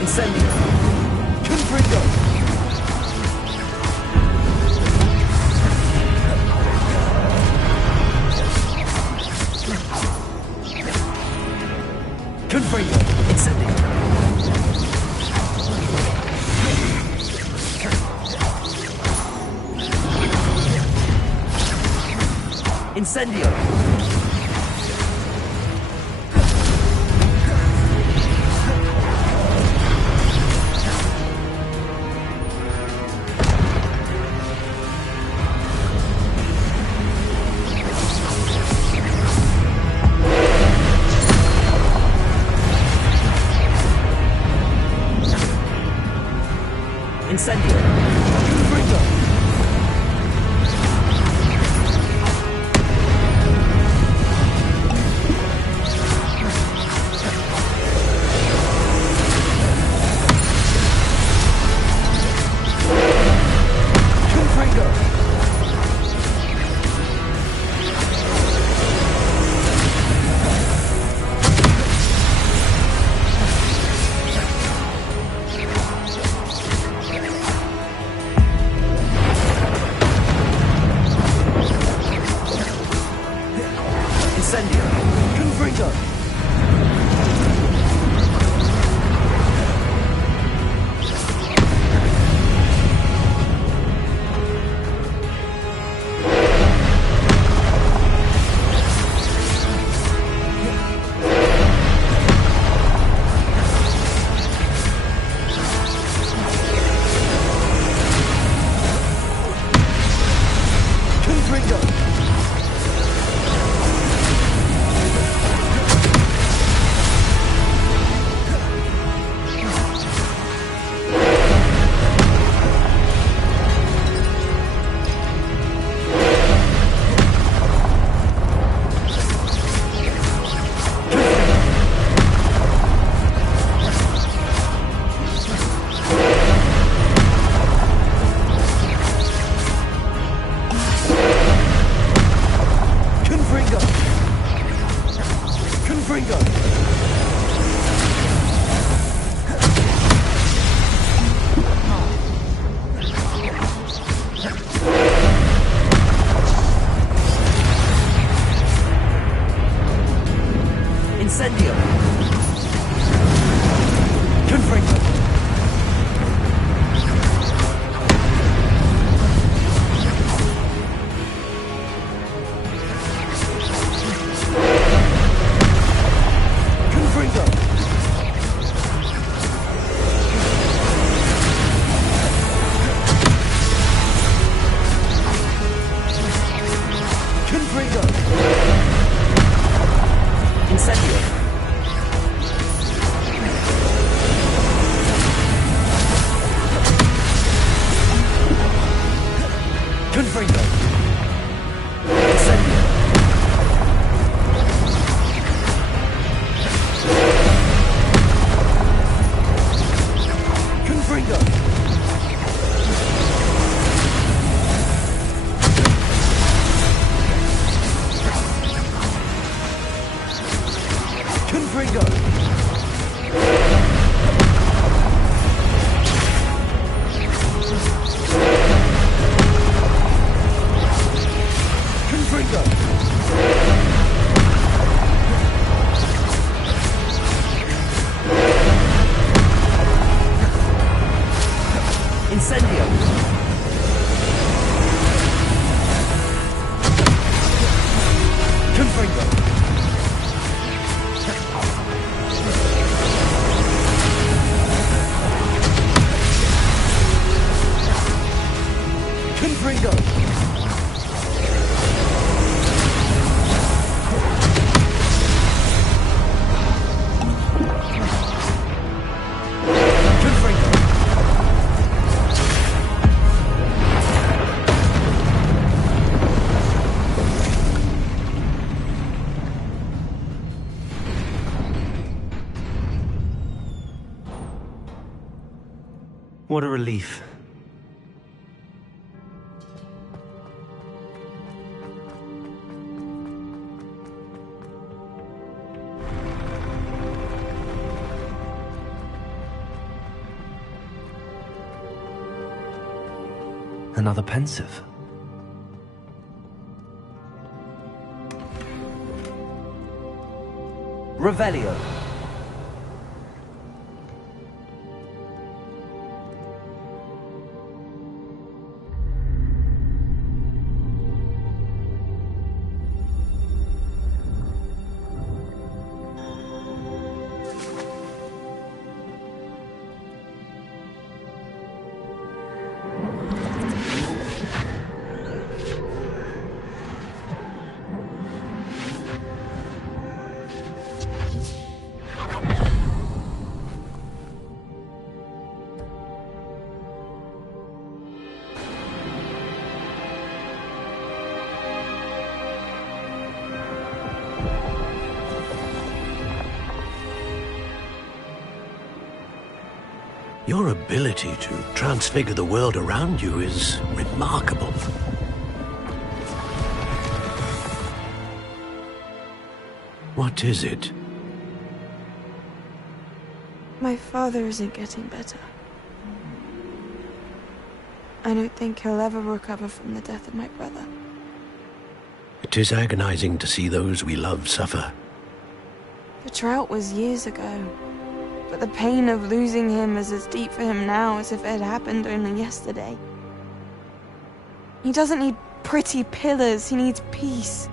Incendio. Confringo. Confringo. Incendio. Incendio. Incendio. Confringo. Confringo! Confringo! Confringo! Incendio! Confringo! Confringo! Confringo! What a relief. Another pensive. Revelio. Your ability to transfigure the world around you is remarkable. What is it? My father isn't getting better. I don't think he'll ever recover from the death of my brother. It is agonizing to see those we love suffer. The drought was years ago, but the pain of losing him is as deep for him now as if it had happened only yesterday. He doesn't need pretty pillars, he needs peace.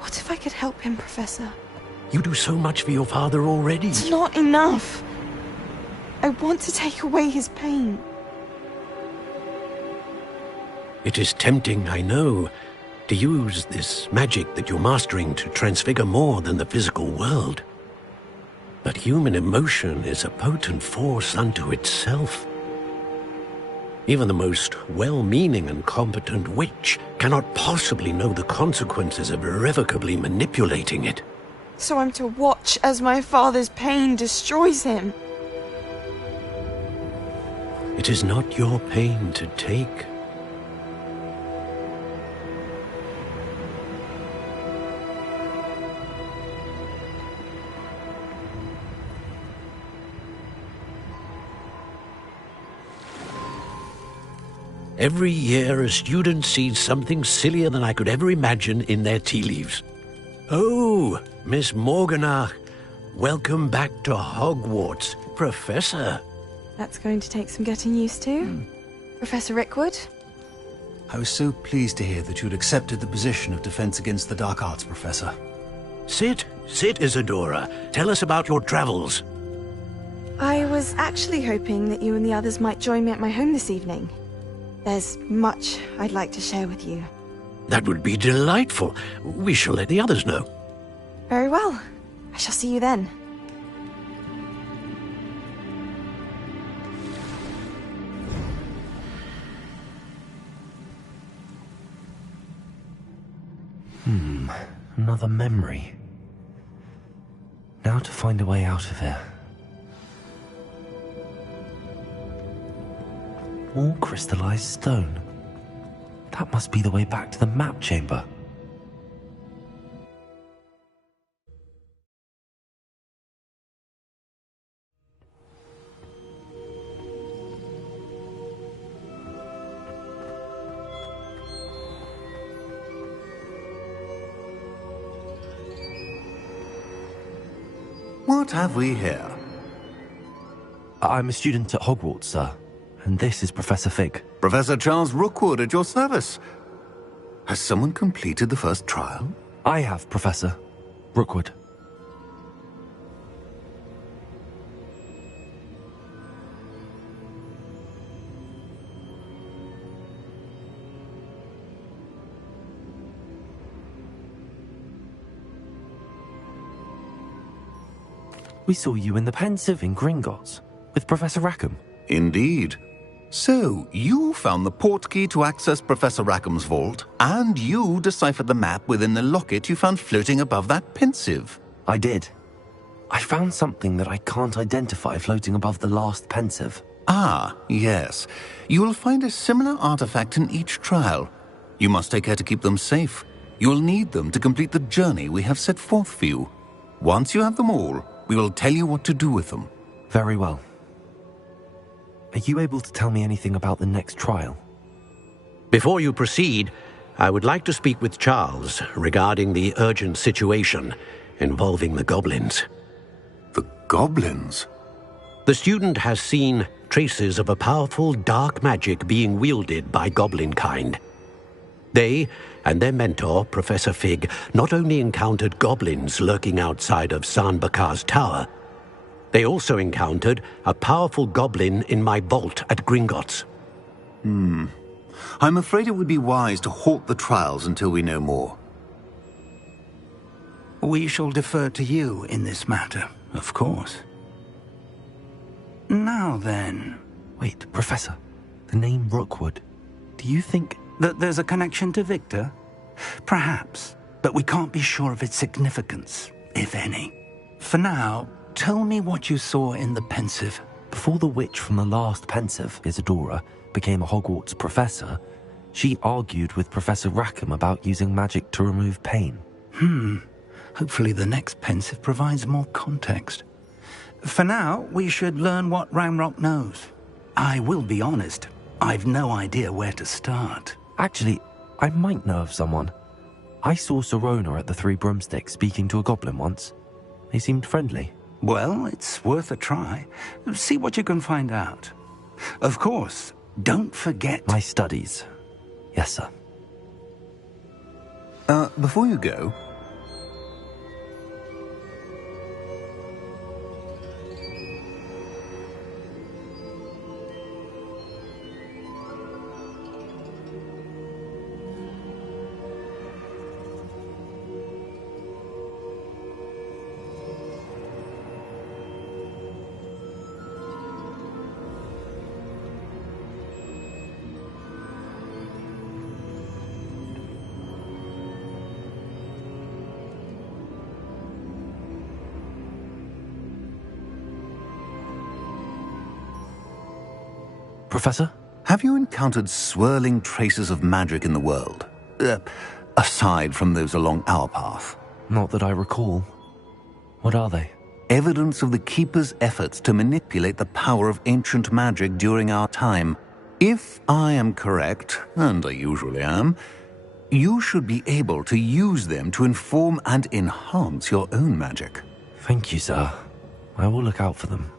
What if I could help him, Professor? You do so much for your father already. It's not enough. I want to take away his pain. It is tempting, I know, to use this magic that you're mastering to transfigure more than the physical world. But human emotion is a potent force unto itself. Even the most well-meaning and competent witch cannot possibly know the consequences of irrevocably manipulating it. So I'm to watch as my father's pain destroys him. It is not your pain to take. Every year, a student sees something sillier than I could ever imagine in their tea leaves. Oh, Miss Morganach, welcome back to Hogwarts, Professor. That's going to take some getting used to. Professor Rickwood? I was so pleased to hear that you'd accepted the position of Defense Against the Dark Arts, Professor. Sit, Isadora. Tell us about your travels. I was actually hoping that you and the others might join me at my home this evening. There's much I'd like to share with you. That would be delightful. We shall let the others know. Very well. I shall see you then. Another memory. Now to find a way out of here. All crystallized stone. That must be the way back to the map chamber. What have we here? I'm a student at Hogwarts, sir, and this is Professor Fig. Professor Charles Rookwood at your service. Has someone completed the first trial? I have, Professor Rookwood. We saw you in the Pensive in Gringotts with Professor Rackham. Indeed. So, you found the portkey to access Professor Rackham's vault, and you deciphered the map within the locket you found floating above that Pensive. I did. I found something that I can't identify floating above the last Pensive. Ah, yes. You will find a similar artifact in each trial. You must take care to keep them safe. You will need them to complete the journey we have set forth for you. Once you have them all, we will tell you what to do with them. Very well. Are you able to tell me anything about the next trial? Before you proceed, I would like to speak with Charles regarding the urgent situation involving the goblins. The goblins? The student has seen traces of a powerful dark magic being wielded by goblin kind. They and their mentor, Professor Fig, not only encountered goblins lurking outside of Sanbakar's tower, they also encountered a powerful goblin in my vault at Gringotts. I'm afraid it would be wise to halt the trials until we know more. We shall defer to you in this matter, of course. Now then... Wait, Professor. The name Rookwood. Do you think... that there's a connection to Victor? Perhaps, but we can't be sure of its significance, if any. For now, tell me what you saw in the Pensive. Before the witch from the last Pensive, Isadora, became a Hogwarts professor, she argued with Professor Rackham about using magic to remove pain. Hopefully the next Pensive provides more context. For now, we should learn what Ranrock knows. I will be honest, I've no idea where to start. Actually, I might know of someone. I saw Serona at the Three Broomsticks speaking to a goblin once. They seemed friendly. Well, it's worth a try. See what you can find out. Of course, don't forget... My studies. Yes, sir. Before you go... Professor? Have you encountered swirling traces of magic in the world? Aside from those along our path? Not that I recall. What are they? Evidence of the Keeper's efforts to manipulate the power of ancient magic during our time. If I am correct, and I usually am, you should be able to use them to inform and enhance your own magic. Thank you, sir. I will look out for them.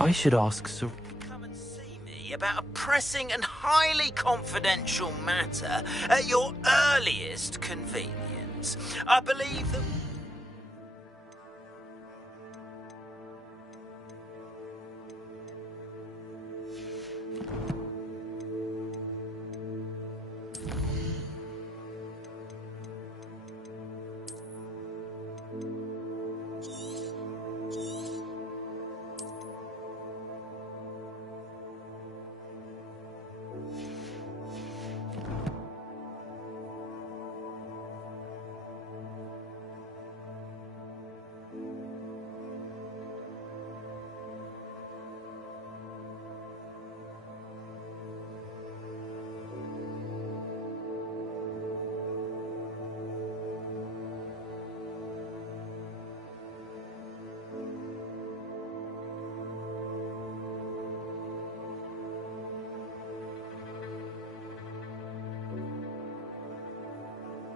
I should ask Sir... Come and see me about a pressing and highly confidential matter at your earliest convenience. I believe that...